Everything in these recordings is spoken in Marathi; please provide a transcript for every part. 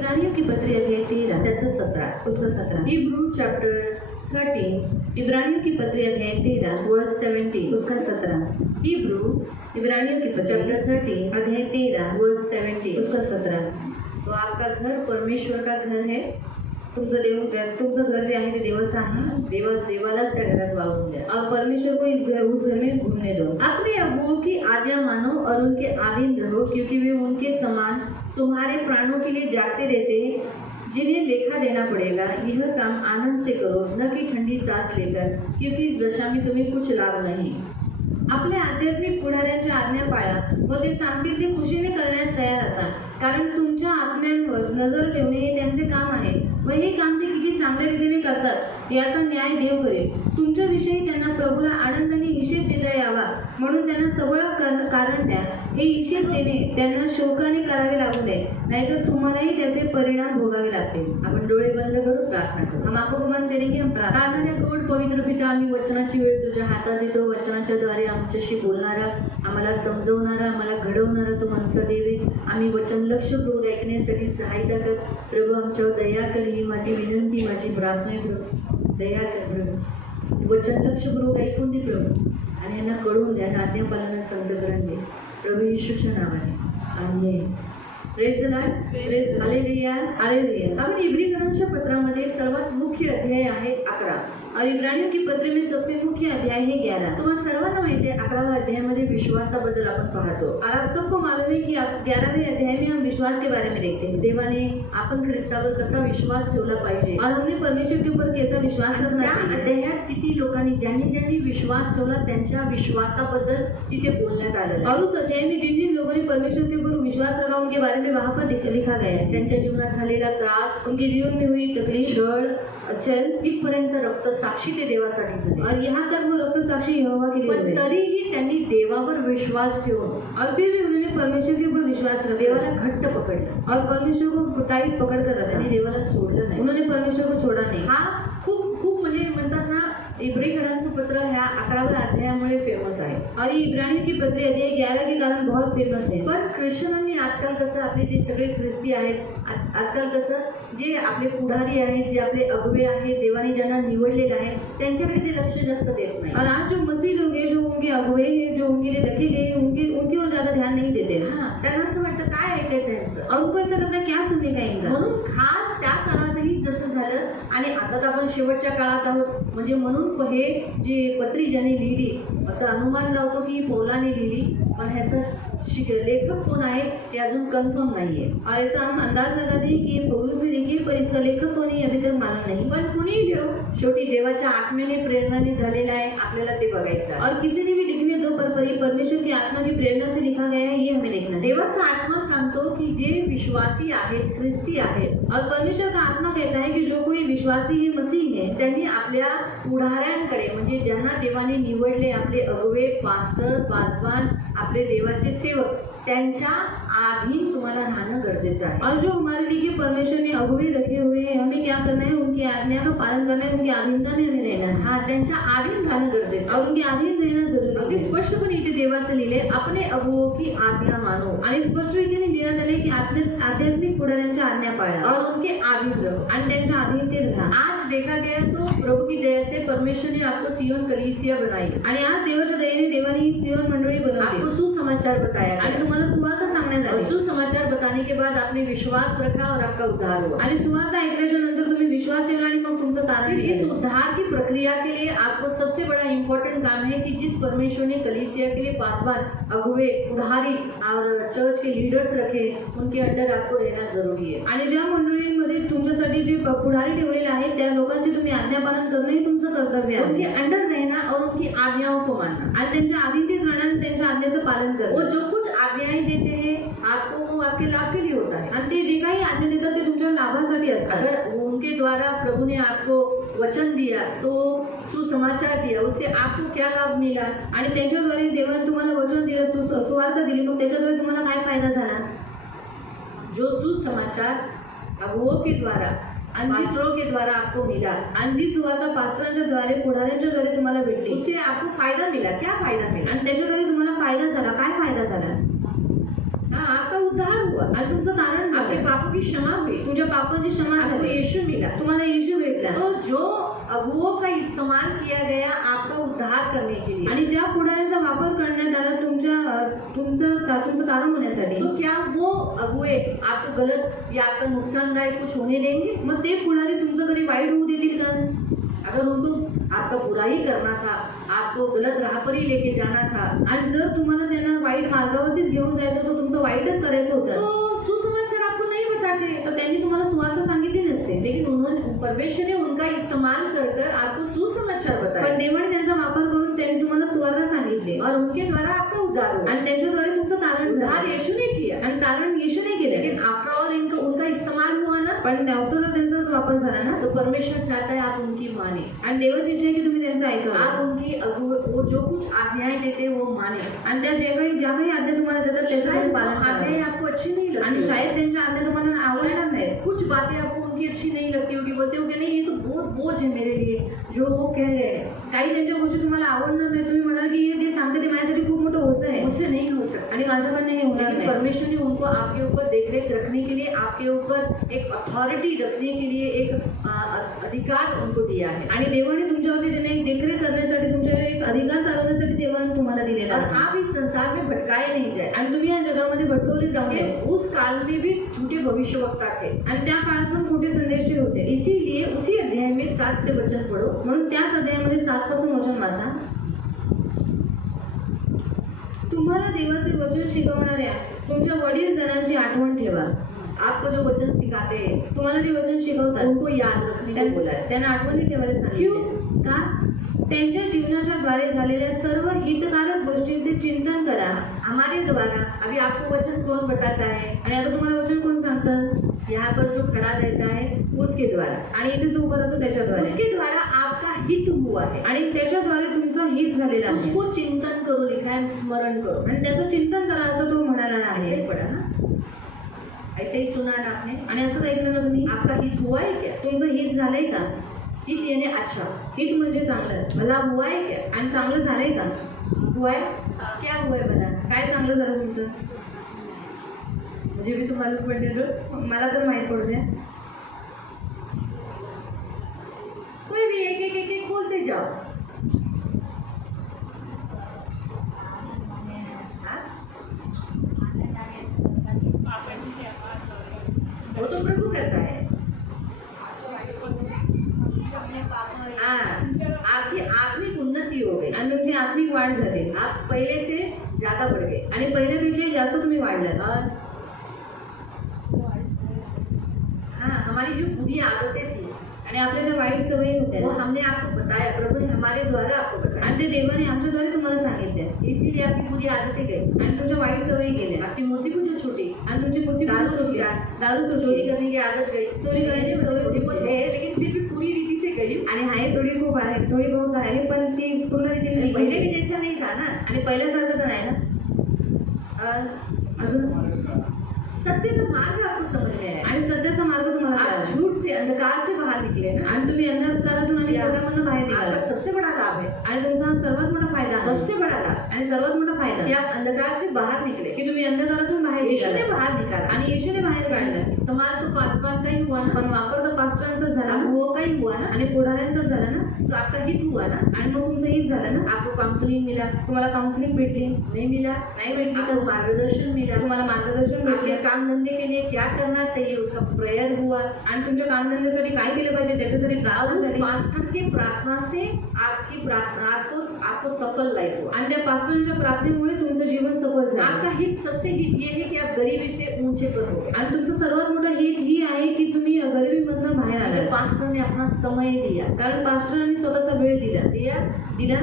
इब्रानियों की पत्री अध्याय 13 त्याचं 17 उसका 17 हिब्रू चैप्टर 13 इब्रानियों की पत्री अध्याय 13 वर्स 17 उसका 17 हिब्रू इब्रानियों की पत्री चैप्टर 13 अध्याय 13 वर्स 17 उसका 17। तो आपका घर परमेश्वर का घर है। तुमचं घर जे आहे ते देवाचं आहे। देवालाच त्या घरात वावरून द्या और परमेश्वर को उस घर में घूमने दो। अपने अगुओं की आज्ञा मानो और उनके अधीन रहो, क्योंकि वे उनके समान तुम्हारे प्राणों के लिए जागते रहते हैं जिन्हें लेखा देना पड़ेगा। यह काम आनंद से करो, न कि ठंडी सांस लेकर, क्योंकि इस दशा में तुम्हें कुछ लाभ नहीं। आपल्या आध्यात्मिक पुढाऱ्यांच्या आज्ञा पाळा व ते सांगतील ते खुशीने करण्यास तयार असा, कारण तुमच्या आत्म्यांवर नजर ठेवणे हे त्यांचे काम आहे व हे काम ते किती चांगल्या रीतीने करतात याचा न्याय देव करेल। तुमच्याविषयी त्यांना प्रभूला आनंदाने हिशेब देता यावा म्हणून त्यांना सबळ कारण द्या। हे हिशेब देणे त्यांना शोकाने करावे लागू नये, नाहीतर तुम्हालाही त्याचे परिणाम भोगावे लागतील। आपण डोळे बंद करू प्रार्थना करू। हम आपको बंद करेंगे, हम प्रार्थना करू। पवित्र पिता, आम्ही वचनाची वेळ तुझ्या हातात देतो। वचनाच्या द्वारे आमच्याशी बोलणारा, आम्हाला समजवणारा, आम्हाला घडवणारा तो माणसा देवे। आम्ही वचन लक्षपूर्वक ऐकण्यासाठी सहायता कर प्रभू। आमच्यावर दया कर, ही माझी विनंती, माझी प्रार्थना आहे प्रभू। दया कर प्रभू, वचन लक्षपूर्वक ऐकून दे प्रभू आणि यांना कळून द्या, आज्ञापालनात संतकरण दे प्रभू येशूच्या नावाने, amen. Praise the Lord, praise hallelujah, hallelujah. आपण इब्रानियोंच्या पत्रामध्ये सर्वात मुख्य अध्याय आहे 11 और इब्रानियों की पत्र में सबसे मुख्य अध्याय है 11। तुम्हाला सर्वांना माहिती आहे 11व्या अध्यायामध्ये विश्वासाबद्दल आपण पाहतो और आप सबको मालूम है कि 11वें अध्याय में हम विश्वास के बारे में देखते हैं। देवाने आपण ख्रिस्तावर कसा विश्वास ठेवला पाहिजे और हमने परमेश्वर के ऊपर कैसा विश्वास रखना चाहिए। अध्यायात किती लोकांनी ज्यांनी विश्वास ठेवला त्यांच्या विश्वासाबद्दल तिथे बोलण्यात आलं और उस अध्याय में जिन लोगों ने परमेश्वर के ऊपर विश्वास रखा उनके बारे में वहाँ पर लिखा गया है। त्यांच्या जीवनात झालेला त्रास, उनके जीवन में हुई तकलीफ, छळ, अचल, इथपर्यंत रक्त साक्षी ते देवासाठी झाले और यहाँ तक वो रक्त साक्षी यहोवा के लिए हुए। तरीही त्यांनी देवावर विश्वास ठेवून और फिर भी उन्होंने परमेश्वर के ऊपर विश्वास रखा, देवाला घट्ट पकडलं और परमेश्वर को टाइट पकड़ कर रखा, देवाला सोडलं नाही, उन्होंने परमेश्वर को छोड़ा नहीं। हा खूप म्हणजे म्हणतात ना, इब्रानियों पत्र ह्या 11व्या अध्यायामुळे फेमस आहे और इब्रानियों की पत्र अध्याय 11 के कारण बहुत फेमस है। पण ख्रिश्चनांनी आजकाल कसं, आपले जे सगळे ख्रिस्ती आहेत आजकाल कसं, जे आपले पुढारी आहेत, जे आपले अगुवे आहेत, देवाने ज्यांना निवडलेलं आहे त्यांच्याकडे ते लक्ष जास्त देत नाही। और आज जो मसीह लोग हैं, जो उनके अगुवे हैं, जो उनके लिए रखे गए, उनकी ओर ज्यादा ध्यान नहीं देते। त्यांना असं वाटतं काय ऐकायचं यांचं और उनको ऐसा लगता है क्या सुनेगा इनका। म्हणून खास त्या काळातही जसं झालं आणि आता तर आपण शेवटच्या काळात आहोत, म्हणजे म्हणून हे जे पत्री ज्याने लिहिली असं अनुमान लावतो की पौलाने लिहिली, पण ह्याचा लेखक कोण आहे ते अजून कन्फर्म नाहीये। और ऐसा हम अंदाज लगाते हैं कि पौलुस ने लिखी, पर इसका लेखक कोण आहे अभी तक मालूम नहीं। पण कुणी लिहो, शेवटी देवाच्या आत्म्याने प्रेरणाने झालेला आहे, आपल्याला ते बघायचं। और किसी ने भी लिखने दो, पर परमेश्वर की आत्मा की प्रेरणा से लिखा गया है, ये हमें देखना। देवाचा आत्मा सांगतो की जे विश्वासी आहेत, ख्रिस्ती आहेत, और परमेश्वर का आत्मा कहता है कि जो कोई विश्वासी है, मसीह है, त्यांनी आपल्या पुढाऱ्यांकडे, म्हणजे ज्यांना देवाने निवडले, आपले अगुवे, पास्टर, पासवान, आपले देवाचे सेवक, त्यांच्या अधीन तुम्हाला राहणं गरजेचं आहे। और जो हमारे लिए परमेश्वर ने अगुवे रखे हुए हैं, हमें क्या करना है, उनकी आज्ञा का पालन करना है, उनकी अधीनता में हमें रहना है। हाँ, त्यांच्या अधीन राहणं गरजेचं और उनके अधीन रहना जरूरी। अगदी स्पष्टपणे इथे देवाचं लिहिले, अपने अगुओं की आज्ञा मानो, आणि स्पष्ट रीतीने लिहिण्यात आले की आध्यात्मिक पुढाऱ्यांच्या आज्ञा पाळा और उनके अधीन रहो आणि त्यांच्या अधीन ते राहा। आज देखा गया तो प्रभु की दया से परमेश्वर ने आपको सियोन कलीसिया बनाई आणि आज देवाच्या दयेने देवाने ही सियोन मंडळी बनवली, आपको सुसमाचार बताया आणि तुम्हाला सुवार्ता सांगण्यात आली। सुसमाचार बताने के बाद आपने विश्वास रखा और आपका उद्धार हुआ। आणि सुवार्ता ऐकल्याच्या नंतर तुम्ही विश्वास ठेवला आणि मग तुमचं तारण। इस उद्धार की प्रक्रिया के लिए आपको सबसे बड़ा इम्पोर्टेंट काम है कि जिस परमेश्वर ने कलीसिया के लिए पासवान, अगुवे, पुढारी और चर्च के लीडर्स रखे, उनके अंडर आपको रहना जरूरी है। आणि ज्या मंडळींमध्ये तुमच्यासाठी जे पुढारी ठेवलेले आहेत त्या लोकांचे तुम्ही आज्ञापालन करणं हे तुमचं कर्तव्य आहे। उनके अंडर रहना और उनकी आज्ञाओं को मानना आणि त्यांच्या अधीन राहणं, त्यांच्या आज्ञेचं पालन करणं। वो जो कुछ आज्ञाएं देते हैं आपको, वो आपके लाभ के लिए होता है आणि ते जे काही आज्ञा देतात ते तुमच्या लाभासाठी असतात। अगर उनके द्वारा प्रभु ने आपको वचन दिया, तो सुसमाचार दिया, उससे आपको क्या लाभ मिला, आणि त्यांच्याद्वारे देवाने तुम्हाला वचन दिलं, सुवार्ता दिली, मग त्याच्याद्वारे तुम्हाला काय फायदा झाला। जो सुसमाचार अगुओं के द्वारा, पास्टरों के द्वारा आपको मिला, जी सुवार्ता पास्टरांच्या द्वारे, पुढाऱ्यांच्या द्वारे तुम्हाला भेटली, उससे आपको फायदा मिला। क्या फायदा मिला आणि त्याच्याद्वारे तुम्हाला फायदा झाला, काय फायदा झाला। हाँ, आपका उद्धार हुआ, आणि तुमचं तारण आपके झालं, पापों की क्षमा हुई, तुमच्या पापाची क्षमा आपको झाली, यीशु मिला। तुम्हाला येशू भेटला। तो जो अगुओं का इस्तेमाल किया गया आपका उद्धार करने के लिए, आणि ज्या पुढाऱ्याचा वापर करण्यात आला तुमचं कारण होण्यासाठी, तो क्या वो अगुए आपको गलत या आपका नुकसानदायक कुछ होने देंगे? मग ते पुढारी तुमचं कधी वाईट होऊ देतील का? अगर उनको आपका बुराई करना था, आपको गलत राह पर ही लेके जाना था, आणि जर तुम्हाला त्यांना वाईट मार्गावरतीच घेऊन जायचं होतं, तुमचं वाईटच करायचं होतं, तो सुसमाचार आपको नहीं बताते। तर त्यांनी तुम्हाला सुवार्ता सांगितली नसते। लेकिन उन्होंने, परमेश्वर ने उनका इस्तेमाल कर कर आपको सुसमाचार पण बताया देवाने त्यांचा वापर करून त्यांनी तुम्हाला सुवार्ता सांगितली, और उनके द्वारा आपका उद्धार हुआ। आणि त्यांच्याद्वारे तुमचं तारण उद्धार झालं, यीशु ने किया, आणि तारण येशूने केलं। लेकिन आफ्टर ऑल इनका उनका इस्तेमाल हुआ ना, पण डॉक्टरला त्यांचाच वापर झाला ना, तो परमेश्वर चाहता है आप उनकी माने, आणि देवाची इच्छा आहे की तुम्ही त्यांचं ऐकावं, आप उनकी वो जो कुछ आज्ञाएं देते हैं वो माने। आणि त्या ज्या काही आज्ञा तुम्हाला देतात त्याचं शायद तुम्ही वो पालन आज्ञाएं करावं, आपको अच्छी नहीं आणि लगती, शायद त्यांच्या आज्ञा तुम्हाला आवडणार नाही। कुछ बातें आपको उनकी अच्छी नहीं लगती होगी, बोलते हो कि नहीं ये तो बहुत बोझ है मेरे लिए जो वो कह रहे हैं, काही त्यांच्या गोष्टी तुम्हाला आवडणार नाही, तुम्ही म्हणाल की हे जे सांगते ते माझ्यासाठी खूप मोठं होतं आहे मुझसे नहीं हो सकता। आणि माझ्याकडनं हे होणार लेकिन नाही। परमेश्वर ने उनको आपके ऊपर देखरेख रखने के लिए, आपके ऊपर एक अथॉरिटी रखने के लिए एक अधिकार उनको दिया है, आणि देवाने तुमच्यावरती त्यांना एक देखरेख करण्यासाठी, तुमच्यावर एक अधिकार चालवण्यासाठी देवाने तुम्हाला दिलेला और आहे, आप इस संसार में भटकाए नहीं जाए। आणि तुम्ही या जगामध्ये भटकवले जाऊ नये। उस काल में भी झूठे भविष्यवक्ता थे, आणि त्या काळात पण खोटे संदेश होते, इसीलिए उसी अध्याय में 7 से वचन पढ़ो। म्हणून त्याच अध्यायामध्ये 7 पासून वचन वाचा। तुम्हाला देवाचे वचन शिकवणाऱ्या तुमच्या वडील जनांची आठवण ठेवा। आपको जो वचन सिखाते हैं तुम्हाला जे वचन शिकवतात उनको याद रखने को बोला है। त्यांना आठवणी ठेवायला सांगितले। का? त्यांच्या जीवनाच्या द्वारे झालेल्या सर्व हितकारक गोष्टींचे चिंतन करा। हमारे द्वारा अभी आपको वचन कौन बताता है? आणि आता तुम्हाला वचन कोण सांगतं? यहाँ पर जो खड़ा रहता है उसके द्वारा, आणि इथे जो उभा राहतो त्याच्याद्वारे, उसके द्वारा आपका हित हुआ है, आणि त्याच्याद्वारे तुमचं हित झालेलं आहे। उसको चिंतन करो लिखा है, स्मरण करो, आणि त्याचं चिंतन करा असं तो म्हणाला आहे। ऐसे ही पढ़ा ना, ऐसे ही सुना ना आपने। आणि असं ऐकलं ना तुम्ही? आपका हित हुआ है क्या? तुमचं हित झालंय का? हित यानी अच्छा, हित म्हणजे चांगलं, भला हुआ है क्या? आणि चांगलं झालंय का? हुआ है, क्या हुआ है भला? काय चांगलं झालं तुमचं? मुझे भी तो मालूम पड़ने दो, मला तर माहित पडू द्या। कोई भी एक खोलते जाओ। हाँ? वो तो प्रभु करता है। हाँ, आपकी आत्मिक उन्नति हो गई, आणि तुमची आत्मिक वाढ झाली, आप पहले से ज्यादा बढ़ गए, आणि पहिल्यापेक्षा जास्त तुम्ही वाढलात। और हाँ, हमारी जो बुरी आदतें थी आणि आपल्या ज्या वाईट सवयी होत्या वो ना, हमने आपको बताया, प्रभु ने हमारे द्वारा आपको बताया, आणि ते देवाने आमच्याद्वारे तुम्हाला सांगितले, इसीलिए आपकी बुरी आदतें गई, आणि तुमच्या वाईट सवयी गेल्या, आपकी मूर्ति पूजा छूटी, आणि तुमची मूर्ती दारू पूजा सुटली, छूटा, दारू चोरी सुटली, करने की आदत गई, चोरी करण्याची सवय थोड़ी बहुत सुटली, है लेकिन फिर भी पूरी रीति से गई, आणि आहे थोडी खूप आहे, थोडी बहुत आहे, पण ती पूर्ण रीतीने नाही पहले गेली। भी जैसा नहीं था ना। आणि पहिल्यासारखं तर नाही ना। अजून सत्य का मार्ग आपको समझ में आया, आणि सध्याचा मार्ग तुम्हाला आप कळाला, झूठ से अंधकार से बाहर निकले ना, आणि तुम्ही अंधकारातून आणि खोट्यामधून बाहेर आपका निघाला, सबसे बड़ा लाभ है, आणि तुमचा सर्वात मोठा फायदा आहे, सबसे बड़ा लाभ आणि सर्वात मोठा फायदा कि आप अंधकार से बाहर निकले, की तुम्ही अंधकारातून बाहेर यीशु ने निघाला, बाहर निकाला, आणि येशूने बाहेर काढलं। इस्तेमाल तो पासवान का ही हुआ ना, पण वापर तर पास्टरांचा झाला ना, वो का ही हुआ ना, आणि पुढाऱ्यांचा झाला ना, तो आपका हित हुआ ना, आणि मग तुमचं हित झालं ना, आपको काउंसलिंग मिला, तुम्हाला काउन्सिलिंग भेटली, नहीं मिला, नाही भेटली आपको तर मार्गदर्शन मिला, तुम्हाला मार्गदर्शन आपके भेटले, काम धंधे के लिए क्या करना चाहिए उसका प्रेयर हुआ, आणि तुमच्या कामधंद्यासाठी काय केलं पाहिजे त्याच्यासाठी और प्रार्थना उस झाली, पास्टर की प्रार्थना से आपकी प्रार्थना आपको सफल लाइफ हुआ। आणि त्या पास्टरांच्या प्रार्थनेमुळे तुमचं जीवन सफल झालं, आपका हित सबसे हित ये है कि आप गरीबी से ऊंचे पर हो गए, आणि तुमचं सर्वात मोठं हित ही आहे की तुम्ही गरिबीमधनं बाहेर क्योंकि आला, पास्टर ने अपना समय दिया कारण पास्टरांनी स्वतःचा वेळ दिला,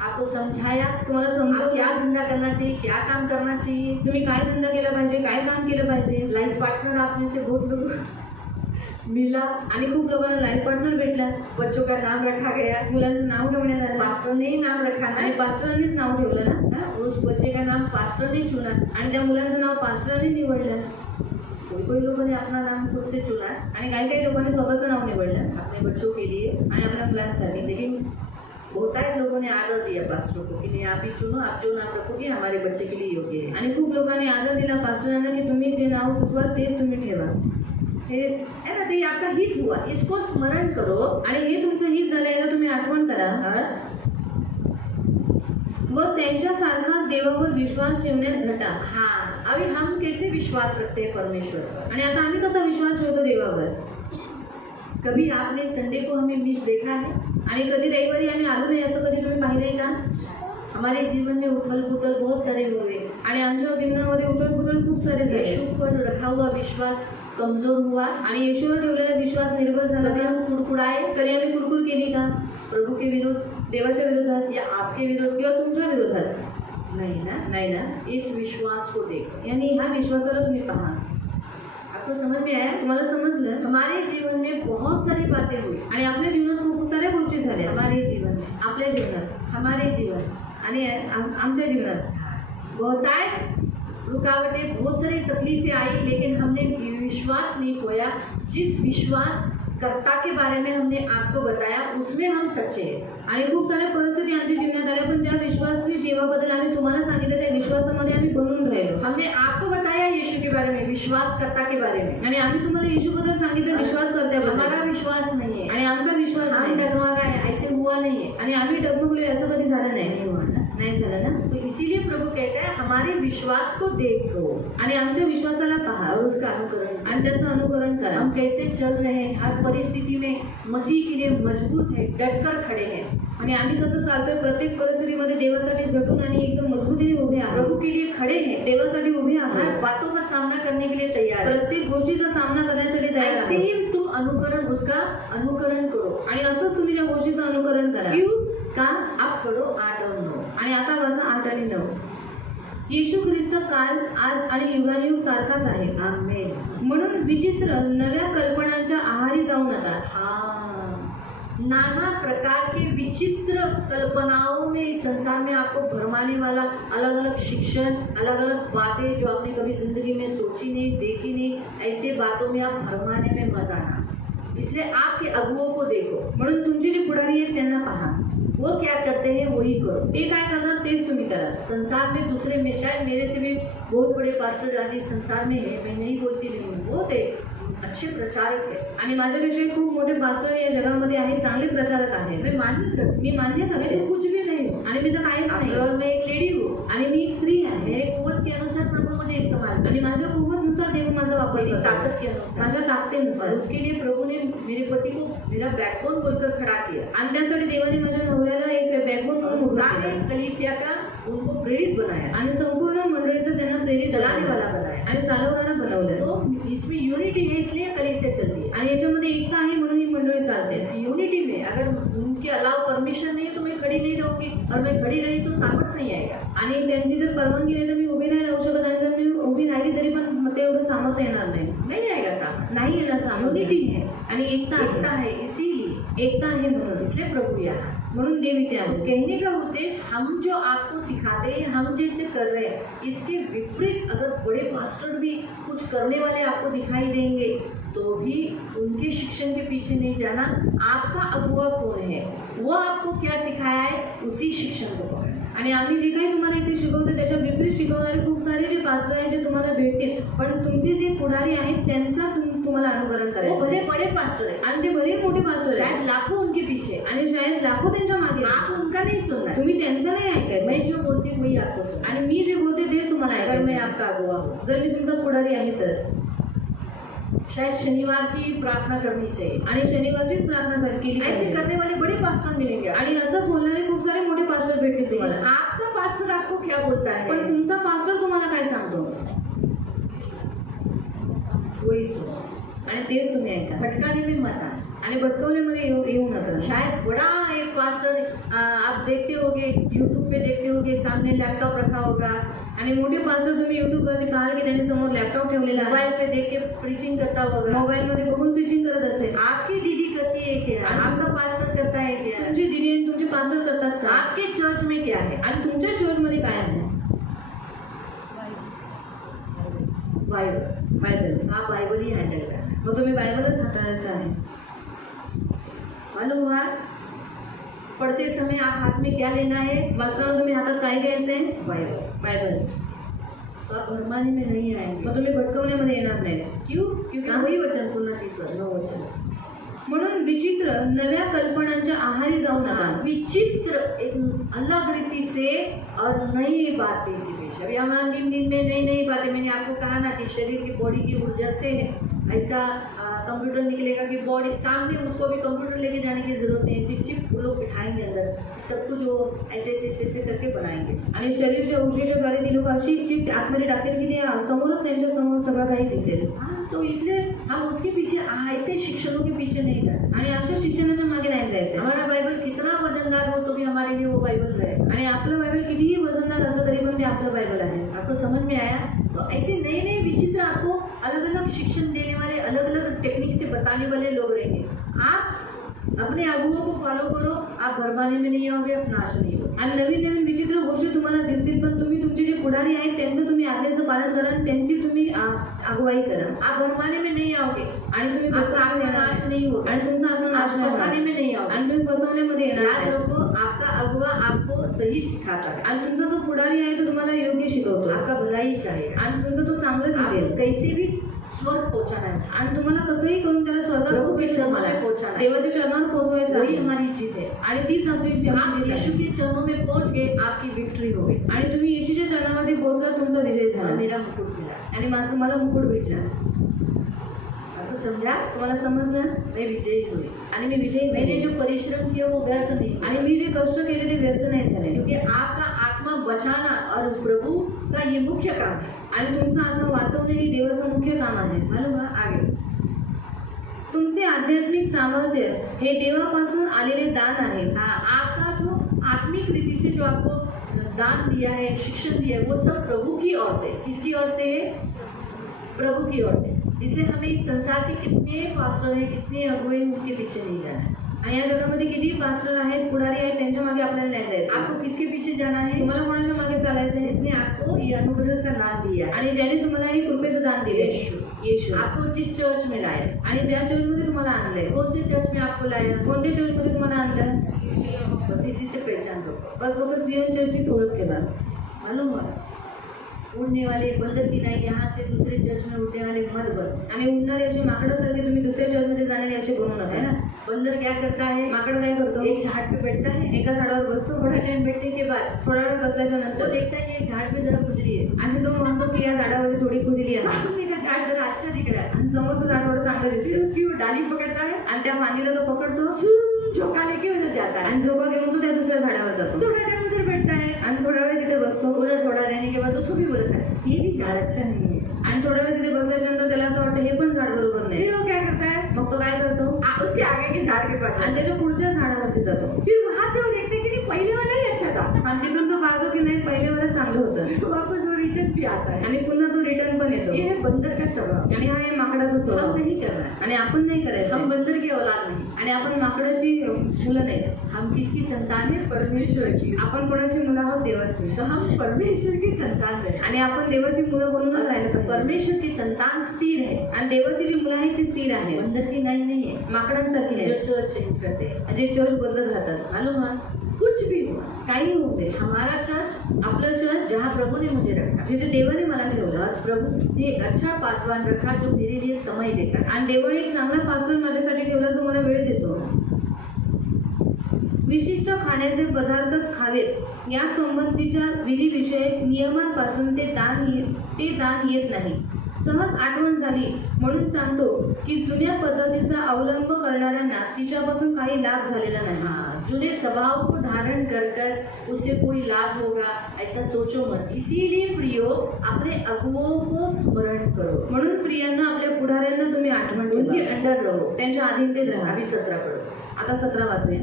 आपको समझाया, तुम्हाला आप समजवलं क्या धंधा करना चाहिए, क्या काम करना चाहिए, तुम्ही काय धंदा केला पाहिजे, काय काम केलं पाहिजे, लाइफ पार्टनर आप में से बहुत लोग मिला, आणि खूप लोकांना लाईफ पार्टनर भेटला, बच्चों का नाम रखा गया, मुलांचं नाव ठेवण्यात आलं, पास्टर ने ही नाम रखा आणि ना, पास्टरांनीच नाव ठेवलं ना, हाँ, उस बच्चे का नाम पास्टर ने चुना, आणि त्या मुलांचं नाव पास्टरांनी निवडलं, कोई लोगों ने अपना नाम खुद से चुना आणि काही काही लोकांनी स्वतःचं नाव निवडलं अपने बच्चों के लिए, आणि आपल्या मुलांसाठी, लेकिन बहुतायत लोगों ने आदर दिया पास्टर को कि नहीं आप ही चुनो, आप जो नाम रखोगे हमारे बच्चे के लिए योग्य है। आणि खूप लोकांनी आदर दिला पास्टरांना की तुम्ही जे नाव सुचवा तेच तुम्ही ठेवा. हे है ना, ते आपका हित हुआ, इसको स्मरण करो. आणि हे तुमचं हित झालं याला तुम्ही आठवण करा व त्यांच्यासारखा देवावर विश्वास ठेवण्यात झटा. हाँ, अभी हम कैसे विश्वास रखते हैं परमेश्वर पर? आणि आता आम्ही कसा विश्वास ठेवतो देवावर. कभी आपने संडे को हमें मिस देखा है? आणि कधी रविवारी आम्ही आलो नाही असं कधी तुम्ही पाहिलंय का. हमारे जीवन में उथल पुथल बहुत सारे हुए आणि आमच्या जीवनामध्ये उथळ-पुथळ खूप सारे झाले. यीशु पर रखा हुआ विश्वास कमजोर हुआ आणि येशूवर ठेवलेला विश्वास निर्बल झाला. कभी हम कुड़कुड़ाए, कधी आम्ही कुरकुर केली का प्रभु के विरुद्ध, देवाच्या विरोधात या आपके विरुद्ध? किंवा तुमच्या विरोधात. नहीं ना. नाही ना. इस विश्वास को देखो. यांनी ह्या विश्वासाला तुम्ही पहा. आपको समझ में आया? तुम्हाला समजलं. हमारे जीवन में बहुत सारी बातें हुई. आणि आपल्या जीवनात खूप साऱ्या गोष्टी झाल्या. हमारे जीवन में, आपल्या जीवनात हमारे जीवन आणि आमच्या जीवनात बहुतायत रुकावटें, बहुत सारी तकलीफें आई, लेकिन हमने विश्वास नहीं खोया. जिस विश्वास कर्ता के बारे में हमने आपको बताया उसमें हम सच्चे हैं. आणि खूप साऱ्या परिस्थिती आमच्या जीवनात आल्या, पण ज्या विश्वासी देवाबद्दल आम्ही तुम्हाला सांगितलं त्या विश्वासामध्ये आम्ही बनून राहिलो. हमने आपको बताया यीशु के बारे में, विश्वासकर्ता के बारे में. आणि आम्ही तुम्हाला येशूबद्दल सांगितलं विश्वास करत्याबद्दल. हमारा विश्वास नहीं है आणि आमचा विश्वास हम नाही. डगमगा गए, ऐसे हुआ नहीं है. आणि आम्ही डगमगलोय असं कधी झालं नाही. हुआ ना. नाही झालं ना. तो इसीलिए प्रभु कहते हैं हमारे विश्वास को देखो आणि आमच्या विश्वासाला पहा और उसका अनुकरण. आणि त्याचं अनुकरण करा. हम कैसे चल रहे हैं, हर परिस्थिति में मसीह के लिए मजबूत है, डटकर खड़े हैं. आणि आम्ही कसं चालतोय प्रत्येक परिस्थितीमध्ये देवासाठी झटून आणि एकदम मजबूतीने उभे आहोत. प्रभु के लिए खड़े हैं, देवासाठी उभे हर आहोत. बातों का सामना करने के लिए तैयार है. प्रत्येक गोष्टीचा सामना करण्यासाठी तयार ऐसे आहोत. ही तुम अनुकरण, उसका अनुकरण करो. आणि असंच तुम्ही त्या गोष्टीचं अनुकरण करा. क्यों? का. आप पढ़ो 8 और 9. आणि आता वाचा 8 आणि 9. येशू ख्रिस्त काल आज आणि युगानुयुग सारखाच आहे. आमेन. म्हणून विचित्र नव्या कल्पनांच्या आहारी जाऊ नका. हाँ, नाना प्रकार के विचित्र कल्पनाओं में इस संसार में आपको भरमाने वाला अलग अलग शिक्षण, अलग अलग बातें जो आपने कभी जिंदगी में सोची नहीं, देखी नहीं, ऐसे बातों में आप भरमाने में मत आना. इसलिए आपके अगुओं को देखो. म्हणून तुमचे जे पुढारी आहेत त्यांना पहा. वो क्या करते हैं वही करो. ते काय करतात तेच तुम्ही करा. संसार में दूसरे में, शायद मेरे से भी बहुत बड़े पास्टर आज इस संसार में है, मैं नहीं बोलती नहीं हूँ, बहुत है, अच्छे प्रचारक है. आणि माझ्यापेक्षा खूप मोठे पास्टर या जगामध्ये आहेत, चांगले प्रचारक आहेत. मैं मान्य करती मी मान्य हूँ, मैं करते. तो कुछ भी नहीं हूँ. आणि मी तर काहीच नाही. और मैं एक लेडी हूँ. आणि मी एक स्त्री आहे. मेरे कुवत के अनुसार प्रभु मुझे इस्तेमाल करे. आणि माझ्या कुवतनुसार देव माझा वापर मेरी करतो. ताकत के अनुसार. माझ्या और ताकदीनुसार. उसके लिए प्रभु ने मेरे पति को मेरा बैकबोन बोलकर खड़ा किया. आणि त्यासाठी देवाने माझ्या नवऱ्याला एक बॅकबोन म्हणून उभा सारे केलं. कलीसिया का उनको प्रेरित बनाया, आणि संपूर्ण मंडळीचं त्यांना प्रेरित चलाने बनवलं. वाला बनाया. आणि चालवणारा बनवलं. तो इसमें यूनिटी है, इसलिए कलीसिया चलती है. आणि याच्यामध्ये एकता आहे म्हणून ही मंडळी चालते. इस यूनिटी में अगर उनके अलावा परमिशन नहीं है तो मैं खड़ी नहीं रहूंगी, और मैं खड़ी रही तो सामर्थ नहीं आएगा. आणि त्यांची जर परवानगी नाही तर मी उभी नाही राहू शकत. आणि जर मी उभी राहिली तरी पण ते एवढं सामर्थ्य येणार नाही. नहीं आएगा सामर्थ. नाही येणार सामर्थ्य. यूनिटी है, आणि एकता एकता आहे. है, इसीलिए एकता आहे म्हणून. इसलिए प्रभु यहाँ. म्हणून देव इथे तो आहे. कहने का उद्देश्य, हम जो आपको सिखाते हैं, हम जैसे कर रहे हैं, इसके विपरीत अगर बड़े पास्टर भी कुछ करने वाले आपको दिखाई देंगे तो भी उनके शिक्षण के पीछे नहीं जाना. आपका अगुआ कौन है, वो आपको क्या सिखाया है, उसी शिक्षण को पकड़ना. आणि आम्ही जे काही तुम्हाला इथे शिकवतो त्याच्या विपरीत शिकवणारे खूप सारे जे पास्टर आहेत जे तुम्हाला भेटतील, पण तुमचे जे पुढारी आहेत त्यांचा तुम्हाला अनुकरण वो करायचं. बड़े बड़े पास्टर है, आणि ते बरेच मोठे पास्टर शायद आहेत. लाखों उनके पीछे, आणि शायद लाखो त्यांच्या मागे आहेत. आप उनका नहीं सुनना. तुम्ही त्यांचं नाही ऐकायचं. मैं जो बोलती हूँ वही आपको सुनना. आणि मी जे बोलते तेच तुम्हाला अगर मैं ऐकायचं. आपका अगुआ हूँ, जर मी तुमचा पुढारी आहे तर. शायद शनिवार की प्रार्थना करनी चाहिए. आणि शनिवारचीच प्रार्थना केली ऐसे पाहिजे. करने वाले बड़े पास्टर मिलेंगे. आणि असं बोलणारे खूप सारे मोठे पास्टर भेटतील लेकिन तुम्हाला. आपका पास्टर आपको क्या बोलता पण है, तुमचा पास्टर तुम्हाला काय सांगतो वही सुनो. आणि तेच तुम्ही ऐका. भटकाने में मत आना. आणि भटकवण्यामध्ये येऊ नका. शायद बड़ा एक पास्टर आप देखते होगे, यूट्यूब पे देखते होगे, सामने लैपटॉप रखा होगा, आणि मोठे पास्टर तुम्ही युट्यूबवरती पाहाल की त्यांच्या समोर लॅपटॉप ठेवलेला आहे. मोबाइल पे देख के प्रीचिंग करता होगा. मोबाईलमध्ये बघून प्रीचिंग करत असेल. आपकी दीदी करती है क्या, आपका पास्टर करता है क्या, तुमची दीदी आणि तुमचे पास्टर करतात का, आपके चर्च में क्या है. आणि तुमच्या चर्चमध्ये काय आहे. बायबल. आप बाइबल ही हैंडल करना. मग तुम्ही बायबलच हाताळायचं आहे. मालूम हुआ पढ़ते समय आप हाथ में क्या लेना है? वाचताना तुम्ही हातात काय घ्यायचंय? बाइबल। बायबल. तो आप भरमाने में नहीं आएंगे। मग तुम्ही भटकवण्यामध्ये येणार नाही. क्यों? क्योंकि हाँ? वही वचन पुनः तीसरा 9 वचन। म्हणून विचित्र नव्या कल्पनांच्या आहारी जाऊ नका. विचित्र एक अलग रीति से और नई बातें की पेश। अभी हमारे दिन में नई नई बातें, मैंने आपको कहा ना कि शरीर की बॉडी की ऊर्जा से ऐसा कंप्यूटर निकलेगा कि बॉडी सामने उसको भी कंप्यूटर लेके जाने की जरूरत नहीं, ऐसी चिप वो लोग बिठाएंगे अंदर, सब कुछ वो ऐसे ऐसे ऐसे ऐसे करके बनाएंगे. आणि शरीरच्या ऊर्जेच्या द्वारे ती लोक अशी चिप आतमध्ये टाकेल की ते समोरच त्यांच्या समोर सगळं काही दिसेल. हाँ, तो इसलिए हम उसके पीछे ऐसे शिक्षणों के पीछे नहीं जाते. आणि अशा शिक्षणाच्या मागे नाही जायचं. हमारा बाइबल कितना वजनदार हो तो भी हमारे लिए वो बाइबल रहेगा. आणि आपलं बायबल कितीही वजनदार असलं तरी पण ते आपलं बायबल आहे. आपको समझ में आया? तो ऐसे नए नए विचित्र आपको अलग अलग शिक्षण देने वाले, अलग अलग टेक्निक से बताने वाले लोग रहेंगे. आप अपने अगुओं को फॉलो करो, आप भरमाने में नहीं आओगे, आप नाश नहीं हो. आणि नवीन नवीन विचित्र गोष्टी तुम्हाला दिसतील, पण तुम्ही तुमचे जे पुढारी आहेत त्यांचं तुम्ही आज्ञेचं पालन करा आणि त्यांची तुम्ही अगुवाई करा. आप भरमाने में नहीं आओगे आणि तुम्ही आपका आत्मा नाश नहीं होगा. आणि तुमचा आत्मा नाश आप फंसाने में नहीं आओगे. आणि तुम्ही फसवण्यामध्ये येणार याद नाही. रखो, आपका अगुआ आपको सही सिखाता है. आणि तुमचा जो पुढारी आहे तो तुम्हाला योग्य शिकवतो आपका भलाई चाहे. आणि तुमचा तो चांगलं आपको शिकेल कैसे भी स्वर्ग पहुंचाना है. आणि तुम्हाला कसंही करून त्याला स्वर्गात प्रभू के चरणों पोहोचवायचं में आहे. पोहोचना है. देवाच्या चरणात पोहोचवायचं वही आहे. हमारी जीत है. आणि तीच आपली आप जीत यीशु आहे. के चरणों में पहुंच गए, आपकी विक्ट्री हो गई. आणि तुम्ही येशूच्या चरणामध्ये पोहोचला, तुमचा विजय और झाला मेरा मुकुट मिला. आणि माझं मला मुकुट भेटला. आपको समझा? तुम्हाला समजलं? मैं विजयी हुई. आणि मी विजयी मैंने झाले. जो परिश्रम किया वो व्यर्थ नहीं. आणि मी जे कष्ट केले ते व्यर्थ नाही झाले. क्योंकि आपका आत्मा बचाना और प्रभु का ये मुख्य काम है. आणि तुमचा आत्मा वाचवणे हे देवाचं मुख्य काम आहे. मालूम है? आगे तुमचे आध्यात्मिक सामर्थ्य हे देवापासून आलेले दान आहे. आपका जो आत्मिक रीति से जो आपको दान दिया है, शिक्षण दिया है, वो सब प्रभु की ओर से. किसकी ओर से है? प्रभु की ओर से. इसलिए हमें इस संसार के कितने पास्टर हैं, कितने अगुए हैं, उनके पीछे नहीं जाना है. आणि या जगामध्ये किती पास्टर आहेत, पुढारी आहेत, त्यांच्या मागे आपल्याला नाही जायचं. आपको किसके पीछे जाना है? तुम्हाला कोणाच्या मागे चालायचं आहे? जिसने आपको ये अनुग्रह का दान दिया है. आणि ज्याने तुम्हाला हे कृपेचं दान दिले. येशू. आपको जिस चर्च में लाया, आणि ज्या चर्चमध्ये तुम्हाला आणलंय, कौन से चर्च में आपको लाया, कोणत्या चर्चमध्ये तुम्हाला आणलं, बस इसी से पहचान दो. बस फक्त सियोन चर्चची ओळख केला. मालूम है? उड़ने वाले बंदर की नाही, यहाँ से दूसरे चर्च में उड़ने वाले मत बन. आणि उडणारे असे माकडासारखे तुम्ही दुसऱ्या चर्चमध्ये जाणारे असे बनू नका. है ना? बंदर क्या करता है? माकड काय करतो? एक झाड़ पे बैठता है. एका झाडावर बसतो. थोड़ा टाइम बैठने के बाद थोडा वेळ बसल्याच्या वो नंतर देखता है ये झाड़ पे जरा खुजली है. आणि तो म्हणतो की या झाडावरती थोडी खुजली आहे मेरा झाड़ जरा अच्छा दिख रहा है. आणि समोरचं झाड थोडं चांगलं फिर दिसतं. उसकी वो डाली पकड़ता है, आणि त्या फांदीला तो पकडतो झोंका लेके उधर जाता है. आणि झोका घेऊन तो त्या दुसऱ्या झाडावर जातो थोड़ा टाइम उधर बैठता है. आणि थोडा वेळ तिथे बसतो. उधर थोड़ा रहने के बाद उसको भी बोलता है ये भी झाड़ अच्छा नहीं है. आणि थोडा वेळ तिथे बसल्याच्या नंतर त्याला असं वाटतं हे पण झाड बरोबर नाही. फिर वो क्या करता है? मग तो काय करतो उसके आगे के झाड़ के पास आणि जाता है. त्याच्या पुढच्या झाडावरती जातो. फिर वहां से वो देखते हैं कि नहीं, पहले वाला ही अच्छा था. आणि तिथून तो पाहतो की नाही पहिले वाला चांगलं होतं. तो वापस वो रिटर्न भी आता है. आणि पुन्हा तो रिटर्न पण येतो. ये है बंदर का स्वभाव. आणि हा आहे माकडाचा हम स्वभाव. नहीं करना है. आणि आपण नाही हम करायचं. बंदर की औलाद नहीं. आणि आपण माकडाची मुलं नाही. हम किसकी संतान है? परमेश्वर की. आपण कोणाची मुलं आहोत? देवाची. तो हम परमेश्वर की संतान है. आणि आपण देवाची मुलं बनूनच राहिलं पाहिजे. परमेश्वर की संतान स्थिर है. आणि देवाची जी मुलं आहेत ती स्थिर आहे. बंदर की नहीं है. माकडांसारखी जो नाही. चर्च चेंज करते हैं. जे चर्च बदलत राहतात. मालूम है? कुछ भी हुआ, काही होऊ दे, हमारा चर्च, आपलं चर्च जहाँ प्रभु ने मुझे रखा, जिथे देवाने मला ठेवलं और प्रभु ने एक अच्छा पासवान रखा जो मेरे लिए समय देता है. आणि देवाने एक चांगला पास्टर माझ्यासाठी ठेवला जो मला वेळ देतो. विशिष्ट खाण्याचे पदार्थच खावेत या संबंधीच्या विधिविषयक नियमांपासून ते दान येत नाही. सहज आठवण झाली म्हणून सांगतो की जुन्या पद्धतीचा अवलंब करणाऱ्यांना तिच्यापासून काही लाभ झालेला नाही. हाँ, जुने स्वभाव को धारण कर कर उससे कोई लाभ होगा ऐसा सोचो मत. इसीलिए प्रियो अपने अगुओं को स्मरण करो. म्हणून प्रियांना आपल्या पुढाऱ्यांना तुम्ही आठवण उनके ठेवा. अंडर रहो. त्यांच्या अधीनतेत राहा. अभी 17 पढ़ो. आता 17 वाचूया.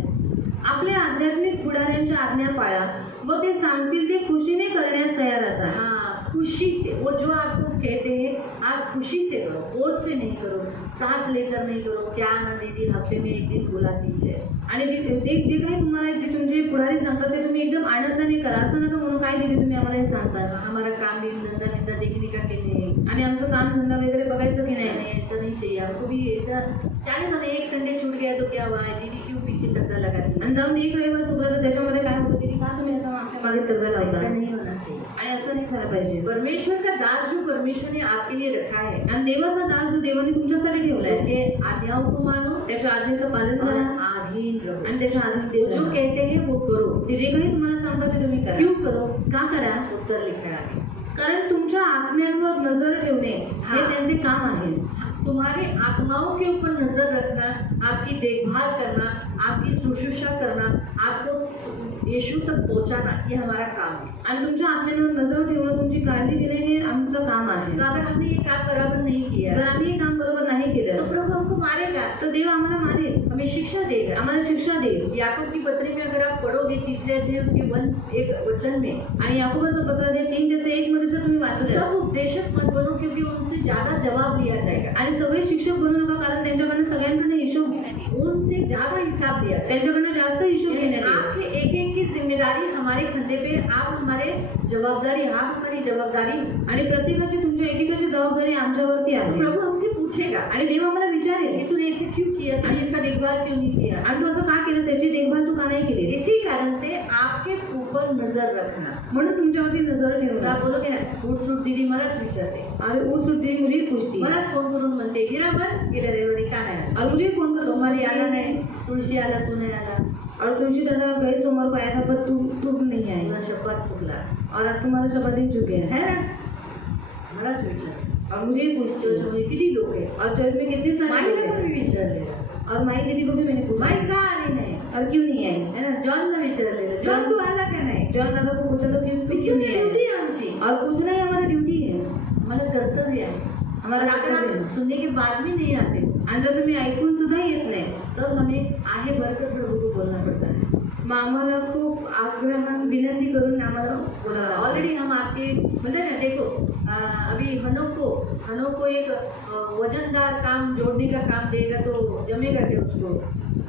आपल्या आध्यात्मिक पुढाऱ्यांच्या आज्ञा पाळा व ते सांगतील ते खुशीने करण्यास तयार असा. हाँ, खुशी से वो जो आपको कहते हैं आप खुशी से करो, बोझ से नहीं करो, सांस लेकर नहीं करो. क्या ना दीदी हफ्ते में एक दिन बुला दीजिए. आणि ते जे काही तुम्हाला ते तुमचे पुढारी सांगतात ते तुम्ही एकदम आनंदाने करा. असं नका म्हणून काय दिले तुम्ही आम्हाला हे सांगता. हमारा काम भी धंधा देखने का कहते हैं. आणि आमचं काम धंदा वगैरे बघायचं की नाही? नहीं, ऐसा नहीं चाहिए आपको भी ऐसा। जाने माने एक संडे छूट गया तो क्या हुआ है, दीदी क्यों पीछे तगड़ा लगाती है? आणि जाऊन एक रविवार चुकलं तर त्याच्यामध्ये काय होतं? दीदी का तुम्ही असं आमच्या मागे तगडा लावता? ऐसा नहीं होना चाहिए। आणि असं नाही झालं पाहिजे। परमेश्वर का दास जो परमेश्वर ने आपके लिए रखा है, आणि देवाचा दास जो देवाने तुमच्यासाठी ठेवलाय उसके आज्ञाओं को मानो त्याच्या आज्ञेचं पालन और करा अधीन रहो। आणि त्याच्या आधीन वो ते जो कहते हैं वो करो। ते जे काही तुम्हाला सांगतात ते तुम्ही करा। क्यों करो? का करा? उत्तर लिखा है। कारण तुमच्या आत्म्यांवर नजर ठेवणे हे हाँ। त्यांचे काम आहे। तुम्हारे आत्माओं के ऊपर नजर रखना, आपकी देखभाल करना, आपकी शुश्रूषा करना, आपको यीशु तक पहुंचाना, ये हमारा काम है। आणि तुमच्या आत्म्यांवर नजर ठेवणं, तुमची काळजी घेणे हे आमचं काम आहे। तो अगर हमने ये काम बराबर नहीं किया जर आम्ही हे काम बरोबर नाही तो केलं प्रभु हमको मारेगा, तर देव आम्हाला मारेल, हमें शिक्षा देगा। आम्हाला शिक्षा देईल। याकूब की पत्री में अगर आप पढ़ोगे 3 अध्याय उसके 1 वचन में, आणि याकोबाचं पत्र जे 3:1 मध्ये जर तुम्ही वाचलं सब उपदेशक मत बनो क्योंकि उनसे ज्यादा जवाब लिया जाएगा, आणि सगळे शिक्षक बनू नका कारण त्यांच्याकडनं सगळ्यांकडनं हिशोब घेण्यात येईल, उनसे ज्यादा हिसाब लिया जाएगा। त्यांच्याकडनं जास्त हिशोब घेण्यात येईल। आपके एक की जिम्मेदारी हमारे कंधे पे, आप हमारे जवाबदारी, आप हमारी जवाबदारी। आणि प्रत्येकाची तुमच्या एकेकाची जबाबदारी आमच्यावरती आहे। प्रभु हमसे पूछेगा आणि देव आम्हाला विचारेल कि तूने ऐसे क्यों किया, तूने इसका देखभाल क्यों नहीं किया। आणि तू असं का केलं, त्याची देखभाल तू का नाही केली? इसी कारण से आपके ऊपर नजर रखना। म्हणून तुमच्यावरती नजर तर ठेवणं। आप बोलोगे ना, सूट दीदी मलाच विचारते, आणि उठ सुट्टी मुझे पूछती मलाच फोन करून म्हणते गेला बरं, गेल्या रविवारी का नाही आला? और मुझे फोन कर सोमवारी आला नाही, तुळशी आला तू नाही आला, और तुलसी दादा गए सोमवार को आया था पर तू नहीं आई तुला शपथ चुकला और आज तुम्हारा शपथ दिन चुके हैं है ना, मलाच विचार। और मुझे पूछती चर्चमध्ये किती लोक आहेत, और चर्च में कितने सारे लोग माईला हैं। पण मी विचारलेलं, और माई दीदी को भी मैंने पूछा माई का आली नाही, और क्यों नहीं आई? है ना, जॉनला विचारलेलं, जॉन तू आला का नाही? जॉन दादा को पूछा तो क्यों पिक्चर नहीं आई? ड्यूटी आहे आमची, और पूछना ही हमारा ड्यूटी है, मला कर्तव्य आहे। हमारा और अगर कर्तव्य आप है। सुनने के बाद भी नहीं आते आणि जर तुम्ही ऐकून सुद्धा येत नाही तब हमें आगे बढ़कर प्रभु को बोलना पड़ता है। मग आम्हाला खूप आग्रहाने विनंती करून आम्हाला बोलावं लागतं। ऑलरेडी हम आपके मतलब ना देखो, अभी हनोक को एक वजनदार काम जोड़ने का काम देगा तो जमेगा क्या उसको?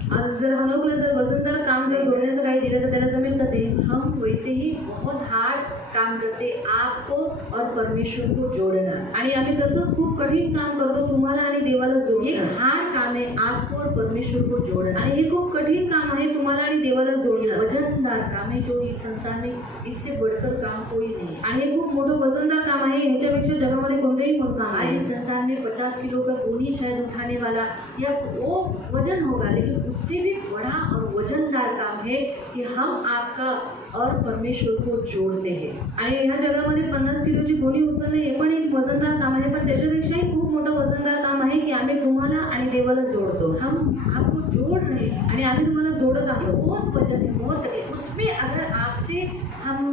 और जर हनोकला जर वजनदार काम जर जोडण्याचं काही दिलं तर त्याला जमेल का ते? हम वैसे ही बहुत हार्ड काम करते, आपको और परमेश्वर को जोड़ना। आणि आम्ही तसंच खूप कठीण काम करतो तुम्हाला आणि देवाला ये जोडणं। हार्ड काम है, आपको और परमेश्वर को जोड़ना। आणि हे खूप कठीण काम आहे तुम्हाला आणि देवाला जोडणं। वजनदार काम है जो इस संसार में, इससे बढ़कर काम कोई नहीं है। आणि हे खूप मोठं वजनदार काम आहे, ह्याच्यापेक्षा जगामध्ये कोणतेही मोठं काम आज आहे। इस संसार में 50 किलो का गोनी शायद उठाने वाला या वो वजन होगा, लेकिन उससे भी बड़ा और वजनदार काम है कि हम आपका और परमेश्वर को जोड़ते हैं। आणि ह्या जगामध्ये 50 किलोची गोणी उचलणं हे पण एक वजनदार काम आहे, पण त्याच्यापेक्षाही खूप मोठं वजनदार काम आहे की आम्ही तुम्हाला आणि देवाला जोडतो। हम आपको जोड़ रहे हैं आणि आम्ही तुम्हाला जोडत ये आहोत। बहुत वजन है, बहुत है। उसमें अगर आपसे हम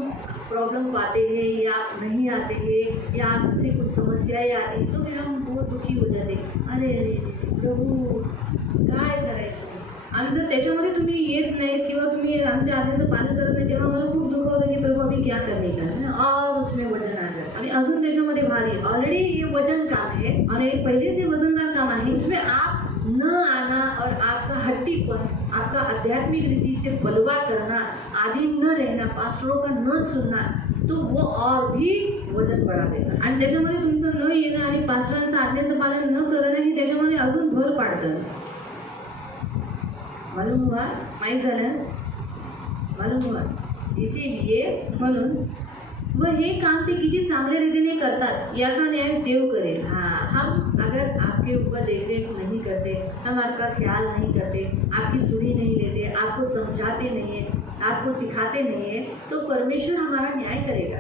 प्रॉब्लम पाते हैं या आप नहीं आते हैं या आपसे कुछ समस्याएं आती हैं तो फिर हम बहुत दुखी हो जाते हैं। अरे प्रभू काय करायचं? आणि जर त्याच्यामध्ये तुम्ही येत नाही किंवा तुम्ही आमच्या आज्ञेचं पालन करत नाही तेव्हा मला खूप दुःख होतं की प्रभू अभी क्या करने का। और उसमें वजन आ जाता आणि अजून त्याच्यामध्ये भार येतो। है। ऑलरेडी ये वजन काम है, आणि पहिलेच हे वजनदार काम आहे। उसमें आप न आना और आपका हट्टीपन, आपका आध्यात्मिक रीति से बलवा करना, आदि न रहना, पास्टरों का न सुनना, तो वो और भी वजन बढ़ा देता। आणि त्याच्यामध्ये तुमचं न येणं आणि पास्टरांचं आज्ञेचं पालन न करणं हे त्याच्यामध्ये अजून भर पाडतं। मालूम हुआ? माहीत झालं? मालूम हुआ? इसीलिए म्हणून व हे काम ते किती चांगल्या रीतीने करतात याचा न्याय देव करेल। हाँ, हम अगर आपके ऊपर देखरेख नहीं करते, हम आपका ख्याल नहीं करते, आपकी सुनी नहीं लेते, आपको समझाते नहीं है, आपको सिखाते नहीं है, तो परमेश्वर हमारा न्याय करेगा।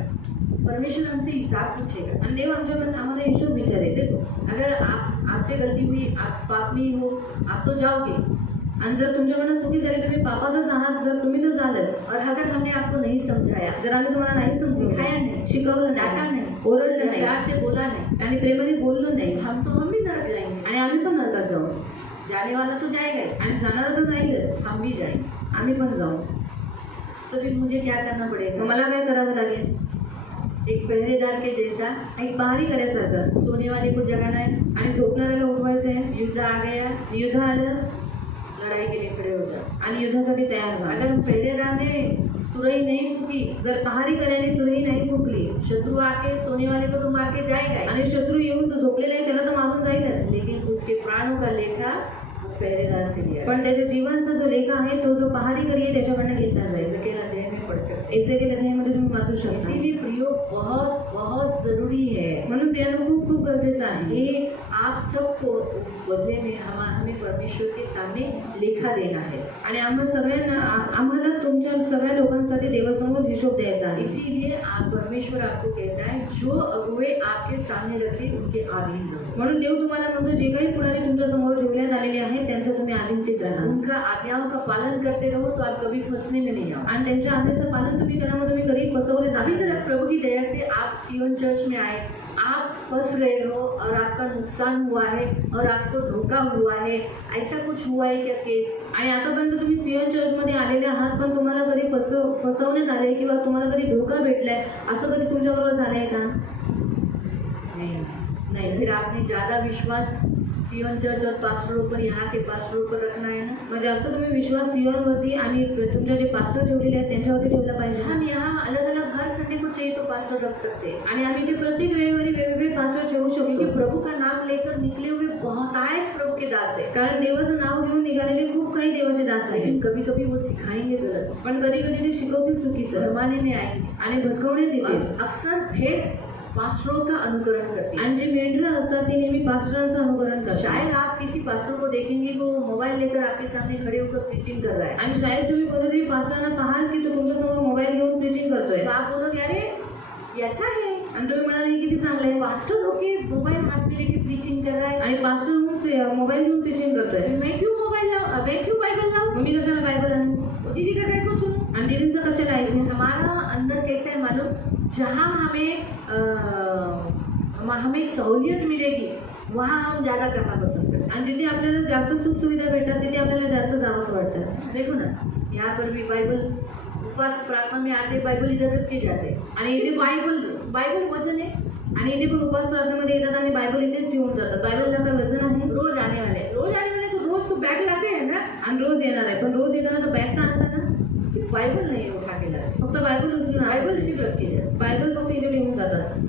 परमेश्वर हमसे हिसाब पूछेगा। आणि देव आमच्याकडनं आम्हाला हिशोब विचारेल। देखो, अगर आपसे गलती हुई, आप पाप नहीं हो, आप तो जाओगे। आणि जर तुमच्याकडनं चुकी झाली तुम्ही पापातच आहात, जर तुम्ही तर झालंच। और अगर हमने आपको नहीं समझाया, जर आम्ही तुम्हाला नाही सिखाया समजवलं, नहीं, शिकवलं डांटा नाही, नहीं, ओरडलं नाही प्यार से बोला नहीं, आणि प्रेमाने बोललो नाही, हम भी नरक जाएंगे। आणि आम्ही पण नरकात जाऊ। जाने वाला तो जाएगा, आणि जाणार तर जाईलच, हम भी जाएंगे। आम्ही पण जाऊ। तो फिर मुझे क्या करना मग पड़ेगा? मला काय करावं लागेल? एक पहरेदार के जैसा एक पहारी करायसारखं, सोने वाले को जगाना है, आणि झोपणाऱ्याला उठवायचं आहे। युद्ध आ गया, युद्ध आलं लड़ाई के लिए खड़े हो जाओ। आणि युद्धासाठी तयार व्हा। अगर हम पहरेदार ने तुरही नहीं फूकी, जर पहारेकऱ्याने तुरही नाही फुकली शत्रु आके सोने वाले को तो मार के जाएगा ही। आणि शत्रू येऊन तो झोपलेला आहे त्याला तर मारून जाईलच, लेकिन उसके प्राणों का लेखा वो पहरेदार से लिया। पण त्याच्या जीवांचा जो लेखा आहे तो जो पहारेकरी आहे त्याच्याकडनं घेतला जाईल. एजेकिएल अध्याय में पढ़ सकते एजेकिएल अध्यायामध्ये तुम्ही वाचू शकता. इसीलिए प्रियो बहुत बहुत जरूरी है म्हणून प्रियांनो खूप खूप गरजेचं आहे ये आप सबको बदले में हमें परमेश्वर के सामने लेखा देना है। आणि आम्हाला तुमच्या सगळ्या लोकांसाठी देवासमोर हिशोब द्यायचा आहे. इसीलिए आप परमेश्वर आपको कहता है जो अगुवे आपके सामने रखे उनके अधीन रहो। म्हणून देव तुम्हाला म्हणतो जे काही पुढारी तुमच्या समोर ठेवण्यात आलेले आहेत त्यांचं तुम्ही अधीनतेत राहा, उनका आज्ञाओं का पालन करते रहो तो आप कभी फंसने में नहीं आओ। आणि त्यांच्या आज्ञेचं पालन तुम्ही करा, मग तुम्ही कधी फसवले अभी जाणार तक प्रभु की दया से आप सियोन चर्च में आए, आप फंस गए हो और आपका नुकसान हुआ है और आपको धोखा हुआ है, ऐसा कुछ हुआ है क्या केस? आणि आतापर्यंत तुम्ही सियोन चर्चमध्ये आलेले आहात पण तुम्हाला कधी फसवण्यात आले किंवा तुम्हाला कधी धोका भेटलाय असं कधी तुमच्याबरोबर झालंय का? नहीं, फिर आपने ज़्यादा विश्वास सियोन चर्च और पास्टरों पर, यहाँ के पास्टरों पर रखना है ना। मग जास्त तुम्ही विश्वास सियोनवरती आणि तुमच्या जे पास्टर ठेवलेले आहेत त्यांच्यावरती ठेवला पाहिजे. हम यहाँ अलग अलग हर संडे को चाहिए तो पास्टर रख सकते हैं आणि आम्ही ते प्रत्येक रविवारी वेगवेगळे पास्टर ठेवू क्योंकि शकतो, प्रभु का नाम लेकर निकले हुए बहुत आए प्रभु के दास है। कारण देवाचं नाव घेऊन निघालेले खूप काही देवाचे दास लेकिन आहेत. कभी कभी वो सिखाएंगे गलत, पण कधी कधी ते शिकवतील चुकीचं भरमाने में आएंगे आणि भटकवण्यात येते. और अक्सर भेड़ पास्टरों का अनुकरण करती है। आणि जी मेंढरं असतात ती नेहमी पास्टरांचं अनुकरण करतात. शायद आप किसी पास्टर को देखेंगे कि वो मोबाइल लेकर आपके सामने खड़े होकर प्रीचिंग कर रहा है, आणि शाळेत तुम्ही कोणतरी पास्टरांना पाहाल की तो तुमच्यासमोर मोबाईल घेऊन प्रीचिंग करतोय तो आप बोलोगे अरे ये अच्छा है, आणि तुम्ही म्हणाले किती चांगलं आहे, पास्टर होके मोबाइल हाथ में लेके प्रीचिंग कर रहा है, आणि पास्टर म्हणून मोबाईल घेऊन प्रीचिंग करतोय, मैं क्यों मोबाइल लाऊं, मैं क्यों बाइबल लाऊं, मग मी कशाला बायबल आणू वो दीदी का काय को सुनूं। आणि दीदींचं कशाला ऐकू. हमारा अंदर कैसे है मालूम, जहाँ हमें सहूलियत मिलेगी वहाँ हम ज़्यादा करना पसंद करते आणि जिथे आपल्याला जास्त सुख सुविधा भेटतात तिथे आपल्याला जास्त जावंसं वाटतं. हैं। देखो ना यहाँ पर भी बाइबल उपवास प्रार्थना में आते बाइबल इधर रख के जाते हैं। आणि इथे बाइबल वजन है, आणि इथे पण उपवास प्रार्थनेमध्ये येतात आणि बायबल इथेच ठेवून जातात. बायबलला काय वजन आहे? रोज आने वाले तो रोज तो बैग लाते हैं ना, आणि रोज येणार आहे, पण रोज येताना तो बॅग तर आणता ना, सिर्फ बाइबल नहीं उठा के लाते, फक्त बायबल उचलून बाइबल सिर्फ रख के जाते। बायबल फक्त इथे ठेवून जातात.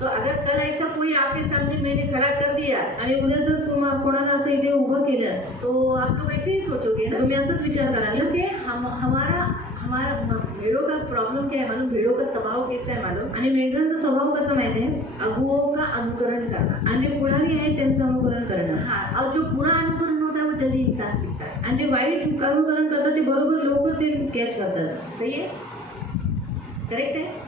तो अगर कल ऐसा कोई आपके सामने मैंने खड़ा कर दिया आणि उद्या जर तुम्हाला कोणाला असं इथे उभं केलं तो आप लोग ऐसे ही सोचोगे ना, तुम्ही असंच विचार कराल. क्योंकि हमारा भेड़ों का प्रॉब्लम क्या है मालूम, भेड़ों का स्वभाव कैसा है मालूम, आणि मेंढरांचा स्वभाव कसा माहिती आहे, अगुओं का अनुकरण करना। आणि जे पुढारी आहेत त्यांचं अनुकरण करणं. हाँ, और जो बुरा अनुकरण होता है वो जल्दी इंसान सीखता है। आणि जे वाईट अनुकरण करतात ते बरोबर लवकर ते कॅच करतात. सही है, करेक्ट है।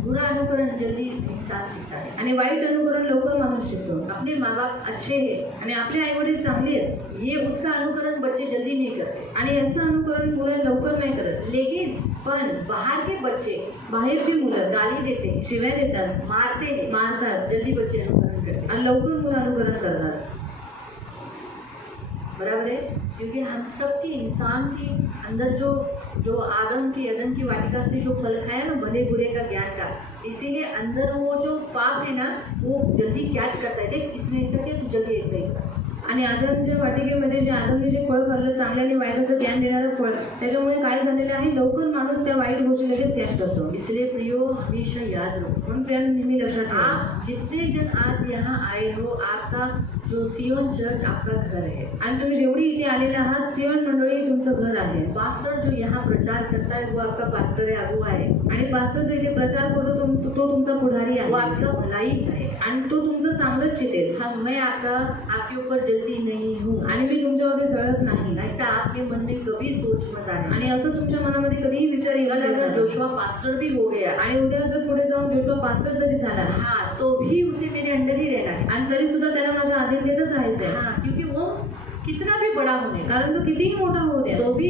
बुरा अनुकरण जल्दी इंसान सीखता है। आणि वाईट अनुकरण लवकर माणूस शिकतो. अपने माँ बाप अच्छे हैं आणि आपले आई वडील चांगले आहेत, ये उसका अनुकरण बच्चे जल्दी नहीं करते, आणि याचं अनुकरण मुलं लवकर नाही करत. लेकिन पण बाहर के बच्चे बाहेरची मुलं गाली देते हैं, शिव्या देतात, मारते हैं, मारतात, जल्दी बच्चे अनुकरण करते हैं। आणि लवकर मुलं अनुकरण करतात. बराबर है, क्योंकि हम सबके इंसान के अंदर जो अदन की वाटिका से जो फल खाया ना भले बुरे का ज्ञान का, इसीलिए अंदर वो जो पाप है ना वो जल्दी कैच करता है, देख इसने ऐसा किया तो जल्दी ऐसा ही कर। आणि आदमच्या वाटिकेमध्ये जे आदमने जे फळ खाल्लं चांगल्या आणि वाईटाचं ज्ञान देणारं फळ, त्याच्यामुळे काय झालेलं आहे, लवकर माणूस त्या वाईट गोष्टी लगेच कॅच करतो. इसलिए प्रियो हमेशा याद रखो, म्हणून प्रियांनो नेहमी लक्षात ठेवा, आप जितने जन आज यहाँ आए हो आपका जो सियोन चर्च आपका घर है, आणि तुम्ही जेवढी इथे आलेले आहात सियोन मंडळी तुमचं घर आहे. पास्टर जो यहाँ प्रचार करता है वो आपका पास्टर है, अगुआ है, आणि पास्टर जो इथे प्रचार करतो तो तुमचा पुढारी आहे, वो आपका भलाईच है, आणि तो तुमचं चांगलंच चितेल. मैं आपके ऊपर जलती नहीं हूँ, आणि मी तुमच्यावरती जळत नाही, ऐसा आपके मन में कभी सोच मत आने। आणि असं तुमच्या मनामध्ये कधीही विचार येऊ कल नये. अगर जोशुआ पास्टर भी हो गया, आणि उद्या जर पुढे जाऊन जोशुआ पास्टर जरी झाला, हाँ, तो भी उसे मेरे अंडर ही रहना है। आणि तरी सुद्धा त्याला माझ्या अधीनतेतच राहायचं आहे. हाँ, क्योंकि वो कितना भी बड़ा होने कारण तो कितीही मोठा होऊ द्या, तो भी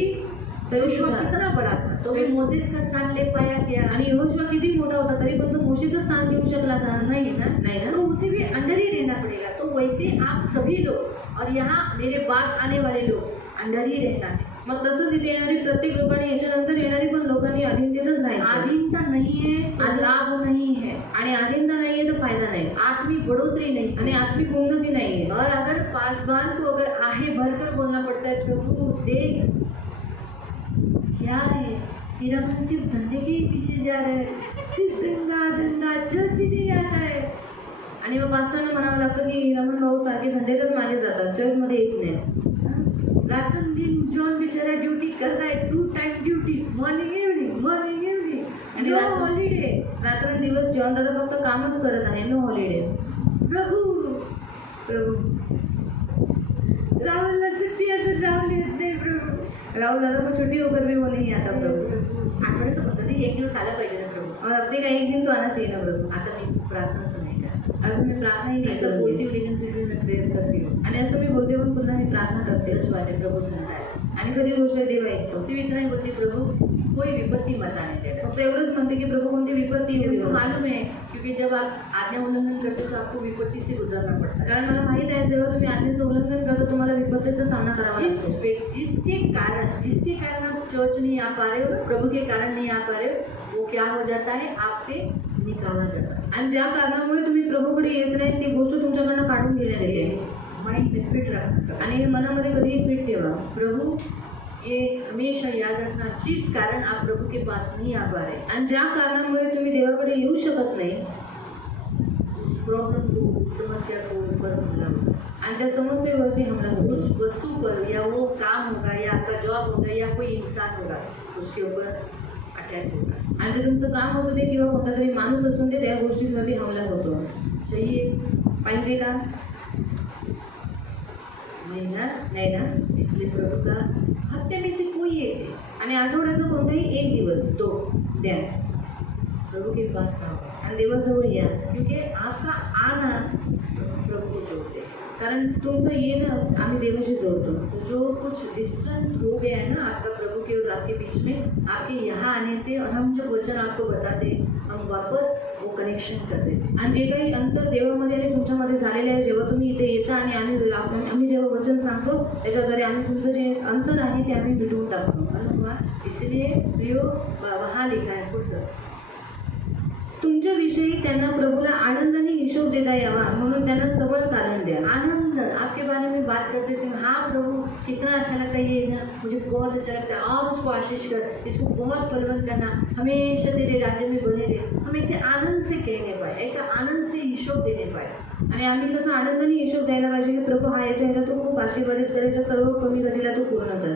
जोशुआ जोशुआ कितना बड़ा था तो भी मोसेस का स्थान ले पाया क्या? आणि यहोशुआ किती मोठा होता तरी पण तो मोशेचं स्थान घेऊ शकला का? नहीं है ना, नाही ना. तो उसे भी अंडर ही रहना पड़ेगा। तो वैसे आप सभी लोग और यहाँ मेरे बाद आने वाले लोग अंडर ही रहना है। मग तसंच इथे येणारी प्रत्येक लोकांनी याच्यानंतर येणारी पण लोकांनी अधीनतेतच राहायचं. आधीनता नहीं है तो लाभ नहीं है, आणि अधीनता नाहीये तर फायदा नाही, आत्मिक बढ़ोतरी नहीं, आणि आत्मिक उन्नती नाहीये. और अगर पासवान को अगर आहे भरकर बोलना पड़ता है प्रभु देख क्या है, हीरामन सिर्फ धंधे के पीछे जा रहे हैं, सिर्फ धंधा चर्च ही नहीं आता है. आणि मग पास्टरला म्हणावं लागतं की रमण भाऊ सारखे धंद्याच्याच मागे जातात, चर्चमध्ये येत नाही. रात्रंदिन जॉन बिचारा ड्यूटी कर रहा है, 2 टाइम ड्यूटी, मॉर्निंग इव्हनिंग आणि नो हॉलिडे. रात्रंदिवस जॉन दादा फक्त कामच करत आहे, नो हॉलिडे. प्रभू राहुलला सुट्टी असं राहुल येत नाही प्रभू. राहुल दादा को छुट्टी होकर भी वो नहीं आता प्रभू. आठवड्याचं होतं नाही, एक दिवस आला पाहिजे ना प्रभू. और अपने का एक दिन तो आना चाहिए ना प्रभू. आता मी प्रार्थनाच नाही करत. अभी मैं प्रार्थना ही नहीं ऐसा बोलती करती हूँ लेकिन फिर भी मैं प्रेयर करती हूँ. आणि असं मी बोलते पण पुन्हा मी प्रार्थना करते. सच बात है, प्रभू सुनता है. आणि खरी गोष्ट आहे, देव ऐकतो. सिर्फ इतना ही बोलती प्रभू कोई विपत्ति मत आने देगा. फक्त एवढंच म्हणते की प्रभू कोणती विपत्ती येऊ मेरे को देऊ नका. मालूम है क्योंकि जब आप आज्ञा उल्लंघन करते हो तो आपको विपत्ति से गुजरना पड़ता है. कारण मला माहित आहे जेव्हा तुम्ही आज्ञेचं उल्लंघन करता तुम्हाला विपत्तीचा सामना करावा लागतो. जिसके कारण आप चर्च नहीं आ पा रहे हो, प्रभु के कारण नहीं आ पा रहे हो, वो क्या हो जाता है, आपसे निकाला जाता है. आणि ज्या कारणामुळे तुम्ही प्रभूकडे येत नाही ती गोष्ट तुमच्याकडनं काढून घेण्यात येते. माइंड में फिट रखना. आणि हे मनामध्ये कधीही फिट ठेवा. प्रभु ये हमेशा याद रखना, जिस कारण आप प्रभु के पास नहीं आ पा रहे, आणि ज्या कारणामुळे तुम्ही देवाकडे येऊ शकत नाही उस प्रॉब्लम को, उस समस्या को ऊपर हमला होगा. आणि त्या समस्येवरती हमला होतो. उस वस्तु पर या वो काम होगा या आपका जॉब होगा या कोई इंसान होगा, उसके ऊपर अटैक होगा. आणि ते तुमचं काम असू दे किंवा कोणता तरी माणूस असून ते त्या गोष्टींवरती हमला होतो. चाहिए पाहिजे का? महीना नाही ना. इसलिए प्रभु का हफ्ते में से कोई एक है, आणि आठवड्याचा कोणताही एक दिवस तो द्या प्रभु के पास आओ. आणि देवाजवळ या. क्योंकि आपका आना प्रभु को जोड़ते हैं. कारण तुमचं येणं आम्ही देवाशी जोडतो. तो जो कुछ डिस्टेंस हो गया है ना आपका प्रभु के और आपके बीच में, आपके यहाँ आने से और हम जो वचन आपको बताते हैं, हम वापस वो कनेक्शन कर देते हैं. आणि जे काही अंतर देवामध्ये आणि तुमच्यामध्ये झालेले आहे, जेव्हा तुम्ही इथे येता आणि आम्ही जेव्हा वचन सांगतो त्याच्याद्वारे आम्ही तुमचं जे अंतर आहे ते आम्ही मिटवून टाकतो. मालूम हुआ? इसलिए प्रियो वहाँ लिखा है पुढचं, तुमच्याविषयी त्यांना प्रभूला आनंदाने हिशोब देता यावा म्हणून त्यांना सबळ कारण द्या. आनंद. आपके बारे में बात करते समय, हाँ प्रभु कितना अच्छा लगता है ये ना, मुझे बहुत अच्छा लगता है, और उसको आशीष कर, इसको बहुत बलवंत करना, हमेशा तेरे राज्य में बने रहे. हम ऐसे आनंद से कहने पाए, ऐसा आनंद से हिशोब देने पाए. आणि आम्ही कसं आनंदाने हिशोब द्यायला पाहिजे की प्रभू हा येतो ह्याला तो खूप आशीर्वादित करायच्या सर्व कमी गतीला तो पूर्ण कर.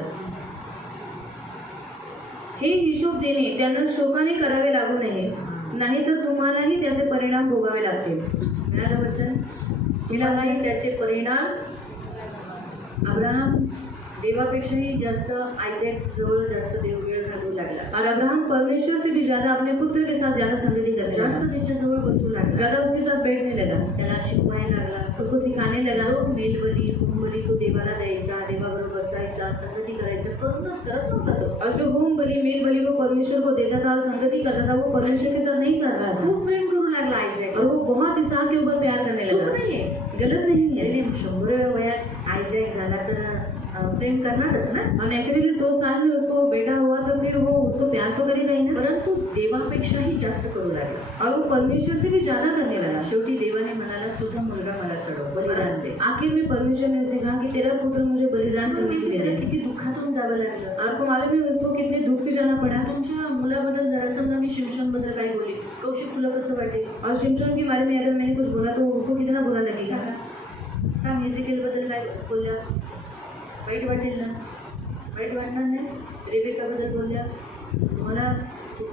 हे हिशोब देणे त्यांना शोकाने करावे लागू नये, नाहीतर तुम्हालाही त्याचे परिणाम भोगावे लागतील. मिळालं वचन? मिळालाही त्याचे परिणाम. अब्राहम देवापेक्षाही जास्त आयझॅक जवळ जास्त वेळ घालवू लागला. और अब्राहम परमेश्वर से भी ज्यादा अपने पुत्र के साथ ज्यादा संगति करने जास्त लगा, त्याच्याजवळ बसू लागला. ज्यादा उसके साथ बैठने लगा, त्याला शिकवायला लागला. उसको सिखाने लगा. जो मेलबली होमबली तो देवाला द्यायचा, देवाबरोबर बसायचा, संगती करायचं करत नव्हता तो. और जो होम बलि मेल बलि को परमेश्वर को देता था और संगति करता था वो परमेश्वर के साथ नहीं कर रहा था. खूप प्रेम करू लागला आयझॅक. और वो बहुत इसहाक के ऊपर प्यार करने चूक लगा. नाहीये. गलत नहीं है. चलिए 100व्या वयात आयझॅक झाला तर प्रेम करणारच ना. और नेचुरली 100 साल में उसको बेटा हुआ तो फिर वो उसको प्यार तो करेगा ही ना. परंतु देवापेक्षाही जास्त करू लागला. और वो परमेश्वर से भी ज्यादा करने लगा. शेवटी देवाने म्हणाला तुझा मुलगा मला चढव, बलिदान दे. आखिर में परमेश्वर ने उसे कहा कि तेरा पुत्र मुझे बलिदान करने के लिए त्याला दे. किती दुःखातून जावं लागलं. आपको मालूम है उसको कितने दुख से जाना पड़ा. तुमच्या मुलाबद्दल जरा समजा मी शिमशोनबद्दल काय बोलली, कौशिक तुला कसं वाटेल? और शिमशोन के बारे में अगर मैंने कुछ बोला तो उसको कितना बुरा लगेगा. सांग इझेकिएलबद्दल काय बोलल्या, वाईट वाटेल ना? वाईट वाटणार नाही. रेबेकाबद्दल बोलल्या, मला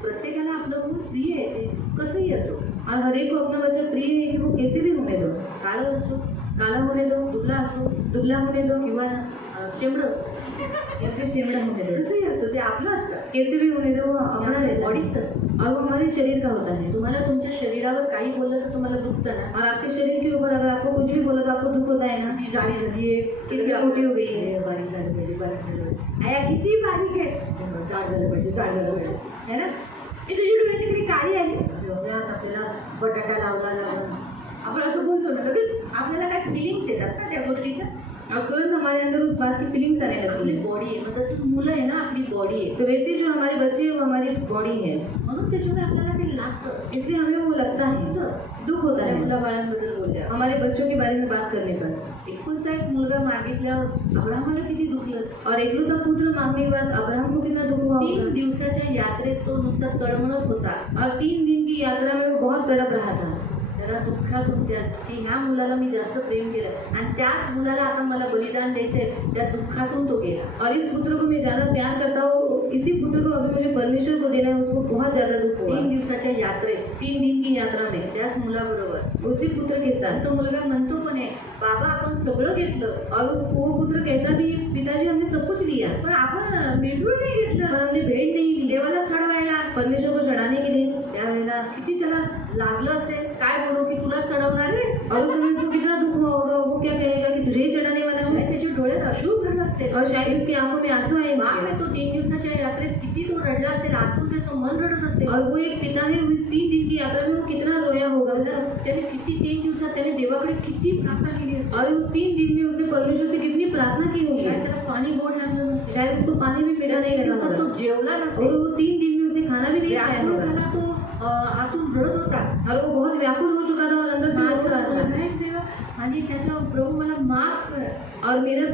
प्रत्येकाला आपलं खूप प्रिय आहे, ते कसंही असो. और हर एक को अपना बच्चा प्रिय है कि वो कैसे भी होने दो, काळं असो, काला होने दो, दुबला असो, दुबला होने दो किंवा शेंबडं असो, या फिर शेमड़ा होने दो, कसंही असो ते आपलं असतं. कैसे भी होने दो वो अपना रहता है बॉडीच असतं. और वो हमारे शरीर का होता है. तुम्हाला तुमच्या शरीरावर काही बोललं तर तुम्हाला दुखतं ना. और आपके शरीर के ऊपर अगर आपको कुछ भी बोला तो आपको दुख होता है ना. ती जाडी झाली आहे, किती मोठी हो गई है, बारीक झाली पाहिजे, बारीक झाली पाहिजे. आया किती बारीक आहे, जाड झालं पाहिजे, जाड झालं पाहिजे, है ना. मी तुझी डोळ्याची किती काळी आली, आपल्याला बटाटा लावला लागला. आपण असं बोलतो ना, लगेच आपल्याला काय फिलिंग्स येतात ना त्या गोष्टीच्या. और तुरंत हमारे अंदर उस बात की फीलिंग्स आने लगती आपली है. बॉडी आहे, मग तसं मुलं आहे ना, आपली बॉडी आहे. तो वैसे जो हमारे बच्चे हैं वो हमारी बॉडी है, म्हणून त्याच्यामुळे आपल्याला ते लागतं. इसलिए हमें वो लगता है, दुख होता है. मुला बाळांबद्दल बोलल्या, हमारे बच्चों के बारे में बात करने पर एकूण एकलौता एक मुलगा मागितल्यावर अब्राहमाला किती दुखलं. और एकलौता पुत्र मांगने के बाद अब्राहम को कितना दुख हुआ 3 होगा। दिवसाच्या यात्रेत तो नुसता तळमळत होता. और 3 दिन की यात्रा में वो बहुत तड़प रहा था। त्याला दुःखातून त्या की ह्या मुलाला मी जास्त प्रेम केलं आणि त्याच मुलाला आता मला बलिदान द्यायचंय, त्या दुःखातून तो गेला. और इस पुत्र को मैं ज्यादा प्यार करता हूँ, इसी पुत्र को अभी मुझे परमेश्वर को देना है, उसको बहुत ज्यादा दुख हुआ। 3 दिवसाच्या यात्रेत 3 दिन की यात्रा में त्याच मुलाबरोबर उसी पुत्र के साथ तो मुलगा म्हणतो पण आहे, बाबा आपण सगळं घेतलं और वो पुत्र कहता भी पिताजी हमने सब कुछ लिया पण आपण मेंढूळ नाही पर घेतलं हमने भेंट नहीं ली देवाला चढवायला. परमेश्वर को चढ़ाने के लिए। त्यावेळेला किती त्याला लागलं असेल, काय बोलू की तुला चढवणार आहे. और उस समय उसको कितना दुख हुआ होगा, वो क्या कहेगा कि तुझे ही चढ़ाने वाला शायद है। त्याच्या डोळ्यात अश्रू भरला असेल. और शायद उसकी आंखों में आंसू आए बाप होंगे। आहे, तो 3 दिवसाच्या यात्रेत किती तो रडला असेल, आतून त्याचं मन रडत असेल. और वो एक पिता है, वो इस 3 दिन की यात्रा में वो कितना रोया होगा। त्याने किती 3 दिवसात त्याने देवाकडे किती प्रार्थना केली असेल. और उस 3 दिन में उसने परमेश्वर से कितनी प्रार्थना की होगी। शायद त्याला पाणी गोड लागलं नसेल. शायद उसको पानी में पीड़ा नहीं लगा दिवसात तो होगा। जेवला और नसेल. वो 3 दिन में उसने खाना भी नहीं खाया व्याकुळ होगा। झाला तो, आतून रडत होता. और वो बहुत व्याकुल हो चुका था और अंदर से रो रहा था। नाही देवा, आणि त्याच्या प्रभू मला माफ कर. और मेरा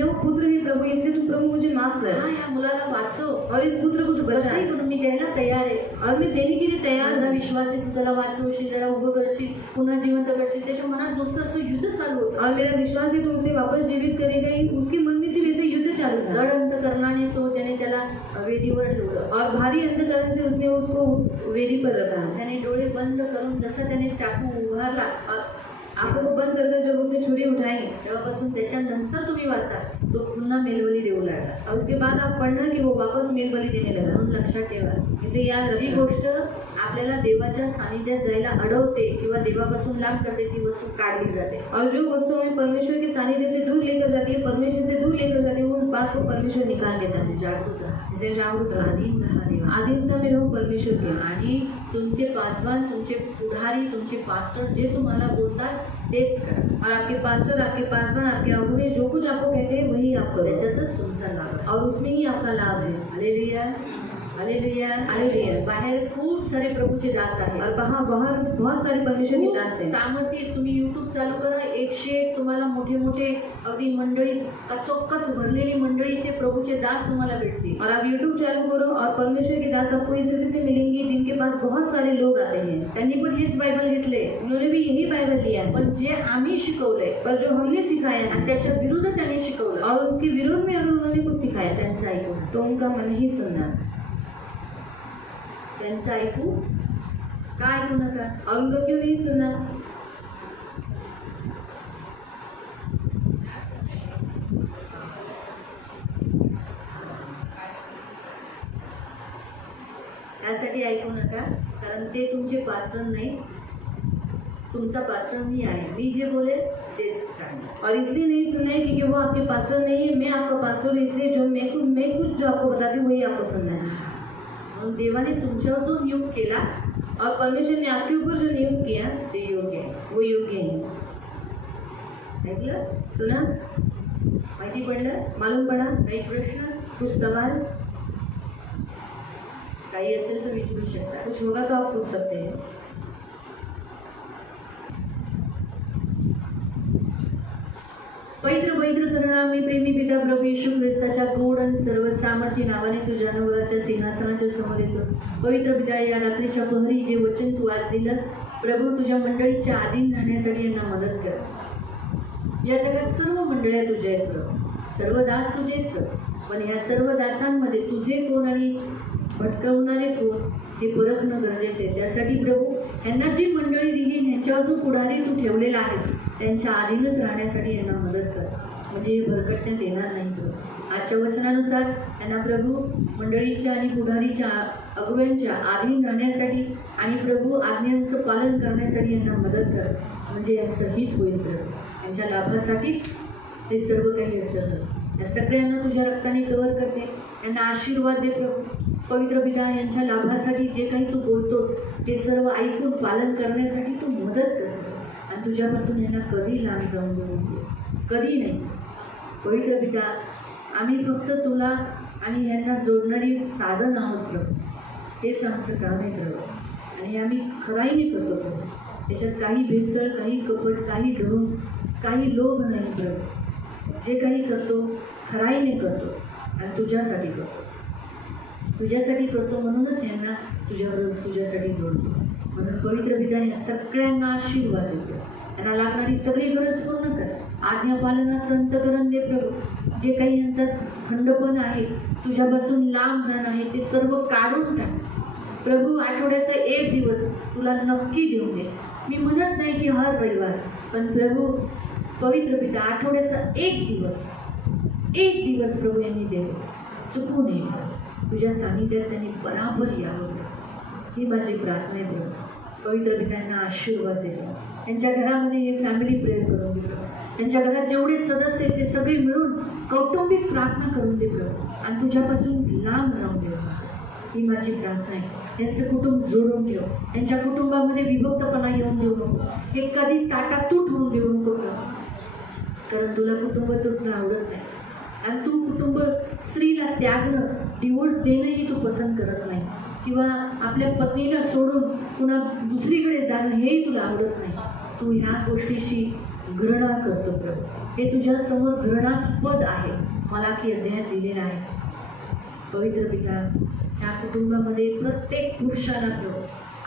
वो पुत्र है प्रभू, इसलिए तू प्रभू मुझे माफ कर हा, या मुलाला वाचव. और इस पुत्र को तू बचा। कसंही करून मी द्यायला तयार आहे. और मैं देने के लिए तैयार माझा हूँ। विश्वास आहे, तू त्याला वाचवशील, त्याला उभं करशील, पुन्हा जिवंत करशील. त्याच्या मनात नुसतं असं युद्ध चालू होतं. और मेरा विश्वास है तू उसे वापस जीवित करेगा। उसके मन में सिर्फ ऐसे युद्ध चालू था। जड अंतकरणाने त्याने त्याला वेदीवर ठेवलं. और भारी अंधकरण से उसने उसको उस वेदी पर रखा। त्याने डोळे बंद करून जसं त्याने चाकू उभारला, आंखों को बंद करकर जब उसने छुरी उठाई, तेव्हापासून त्याच्यानंतर तुम्ही वाचा, तो पुन्हा मेलबली देऊ लागला. और उसके बाद आप पढ़ना कि वो वापस मेल बलि देने लगा। म्हणून लक्षात ठेवा, इसे याद जी रखना। गोष्ट आपल्याला देवाच्या सानिध्यात जायला अडवते किंवा देवापासून लांब करते, ती वस्तू काढली जाते. और जो वस्तु हमें परमेश्वर के सानिध्य से दूर लेकर जाती है, परमेश्वर से दूर लेकर जाती है, उस बात को परमेश्वर निकाल देता है। जागृत राहा. इसे जागरूक रहा। अधीन राहा देवा. आधीनता में रहो परमेश्वर के। आणि तुमचे पासवान, तुमचे पुढारी, तुमचे पास्टर जे तुम्हाला बोलतात तेच करा. और आपके पास्टर, आपके पासवान, आपके अगुवे जो कुछ आपको कहते हैं वही आप करो। त्याच्यातच तुमचा लाभ आहे. और उसमें ही आपका लाभ है। Hallelujah, hallelujah, hallelujah. बाहेर खूप सारे प्रभूचे दास आहेत. और वहाँ बाहर बहुत सारे परमेश्वर के दास हैं। सामर्थ्य. तुम्ही यूट्यूब चालू करा, 101 तुम्हाला मोठे मोठे अगदी मंडळी, कचोकच भरलेली मंडळीचे प्रभूचे दास तुम्हाला भेटतील. और आप YouTube चालू करो और परमेश्वर के दास आपको इस तरह से मिलेंगे जिनके पास बहुत सारे लोग आते हैं। त्यांनी पण हेच बायबल घेतले, उन्होंने भी यही बाइबल लिया है। पण जे आम्ही शिकवलंय पर जो हमने सिखाया है आणि त्याच्या विरुद्ध त्यांनी शिकवलं, और उसके विरोध में अगर उन्होंने कुछ सिखाया त्यांचं ऐकू, तो उनका मन नहीं सुनना। त्यांचं ऐकू का ऐकू नका. और उनको क्यों नहीं सुनना? त्यासाठी ऐकू नका, कारण ते तुमचे पास्टर नाही. तुमचा पास्टर मी आहे. मी जे बोलेल तेच सांगेन. और इसलिए नहीं सुनना है क्योंकि वो आपके पास्टर नहीं है, मैं आपका पास्टर हूँ। इसलिए जो मैं कुछ जो आपको बताती हूँ वही आपको सुनना है। म्हणून देवाने तुमच्यावर जो नियुक्त केला और परमेश्वर ने आपके ऊपर जो नियुक्त किया ते योग्य आहे. वो योग्य है। ऐकलं? सुना? माहिती पडलं? मालूम पड़ा? काही प्रश्न, कुछ सवाल काही असेल तर विचारू शकता. कुछ होगा तो आप पूछ सकते हैं। पवित्र पवित्र करुणामय प्रेमी पिता प्रभू येशू ख्रिस्ताच्या गोड आणि सर्व सामर्थ्य नावाने तुझ्या नवराच्या सिंहासनाच्या समोर येतो. पवित्र पिता, या रात्रीच्या प्रहरी जे वचन तू आज दिलं प्रभू, तुझ्या मंडळीच्या अधीन राहण्यासाठी यांना मदत कर. या जगात सर्व मंडळ्या तुझ्या आहेत प्रभू, सर्व दास तुझे आहेत प्रभू, पण ह्या सर्व दासांमध्ये तुझे कोण आणि भटकवणारे कोण हे परखणं गरजेचे आहे. त्यासाठी प्रभू, यांना जी मंडळी दिली, यांच्यावर जो पुढारी तू ठेवलेला आहेस, त्यांच्या अधीनच राहण्यासाठी यांना मदत कर, म्हणजे हे भरकटण्यात येणार नाही प्रभू. आजच्या वचनानुसार यांना प्रभू मंडळीच्या आणि पुढारीच्या अगुव्यांच्या अधीन राहण्यासाठी आणि प्रभू आज्ञांचं पालन करण्यासाठी यांना मदत कर, म्हणजे यांचं हित होईल प्रभू. यांच्या लाभासाठीच हे सर्व काही असतं. या सगळ्यांना तुझ्या रक्ताने कव्हर करते. यांना आशीर्वाद दे प्रभू. पवित्र पिता, यांच्या लाभासाठी जे काही तू बोलतोस ते सर्व ऐकून पालन करण्यासाठी तू मदत कर आणि तुझ्यापासून यांना कधी लांब जाऊन देऊ नको, कधी नाही. पवित्र पिता, आम्ही फक्त तुला आणि यांना जोडणारी साधन आहोत प्रभू. हेच आमचं काम आहे प्रभू, आणि आम्ही खराईने करतो प्रभू. त्याच्यात काही भेसळ, काही कपट, काही ढोंग, काही लोभ नाही प्रभू. जे काही करतो खराईने करतो आणि तुझ्यासाठी करतो. तुझ्यासाठी करतो म्हणूनच यांना तुझ्यासाठी जोडतो. म्हणून पवित्र पिता या सगळ्यांना आशीर्वाद देतो. त्यांना लागणारी सगळी गरज पूर्ण कर. आज्ञापालनाचं अंतकरण दे प्रभू. जे काही यांचा खंडपण आहे, तुझ्यापासून लांब जाणं आहे, ते सर्व काढून टाक प्रभू. आठवड्याचा एक दिवस तुला नक्की देऊन दे. मी म्हणत नाही की हर रविवार, पण प्रभू पवित्र पिता आठवड्याचा एक दिवस प्रभू यांनी दे. चुकू नये. तुझ्या सानिध्यात त्यांनी बराबर यावं. ही माझी प्रार्थना आहे प्रभू. पवित्र पित्यांना आशीर्वाद देतो. त्यांच्या घरामध्ये हे फॅमिली प्रेयर करून देतो. त्यांच्या घरात जेवढे सदस्य आहेत ते सगळे मिळून कौटुंबिक प्रार्थना करून दे प्रभू आणि तुझ्यापासून लांब जाऊन दे. ही माझी प्रार्थना आहे. यांचं कुटुंब जोडून ठेव. त्यांच्या कुटुंबामध्ये विभक्तपणा येऊन देऊ नको. हे कधी ताटातूट होऊन देऊ नको प्रभू. कारण तुला कुटुंब तुटणं आवडत नाही आणि तू कुटुंब स्त्रीला त्यागणं, डिवोर्स देणंही तू पसंत करत नाही किंवा आपल्या पत्नीला सोडून पुन्हा दुसरीकडे जाणं हेही तुला आवडत नाही. तू ह्या गोष्टीशी घृणा करतो प्रभू. हे तुझ्यासमोर घृणास्पद आहे. मलाकी अध्यायात लिहिलेलं आहे. पवित्र पिता ह्या कुटुंबामध्ये प्रत्येक पुरुषाला प्रभू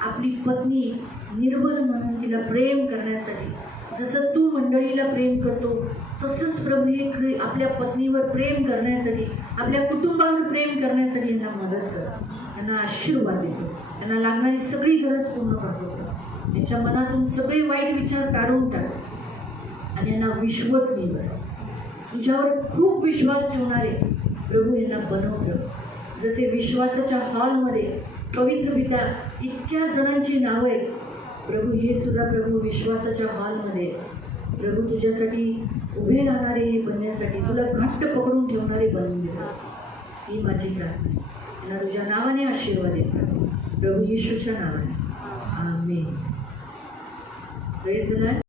आपली पत्नी निर्बल म्हणून तिला प्रेम करण्यासाठी, जसं तू मंडळीला प्रेम करतो तसंच प्रभू हे आपल्या पत्नीवर प्रेम करण्यासाठी, आपल्या कुटुंबावर प्रेम करण्यासाठी यांना मदत कर. त्यांना आशीर्वाद देतो. त्यांना लागणारी सगळी गरज पूर्ण करतो. त्यांच्या मनातून सगळे वाईट विचार काढून टाक आणि यांना विश्वासनीय बनव. तुझ्यावर खूप विश्वास ठेवणारे प्रभू यांना बनवतो. जसे विश्वासाच्या हॉलमध्ये पवित्र पिता इतक्या जणांची नावं आहेत प्रभू, हे सुद्धा प्रभू विश्वासाच्या हॉलमध्ये प्रभू तुझ्यासाठी उभे राहणारे हे बनण्यासाठी, तुला घट्ट पकडून ठेवणारे बनवून देतात. ही माझी प्रार्थना. त्यांना तुझ्या नावाने आशीर्वाद देतात प्रभू येशूच्या नावाने. आमेन. Praise the Lord.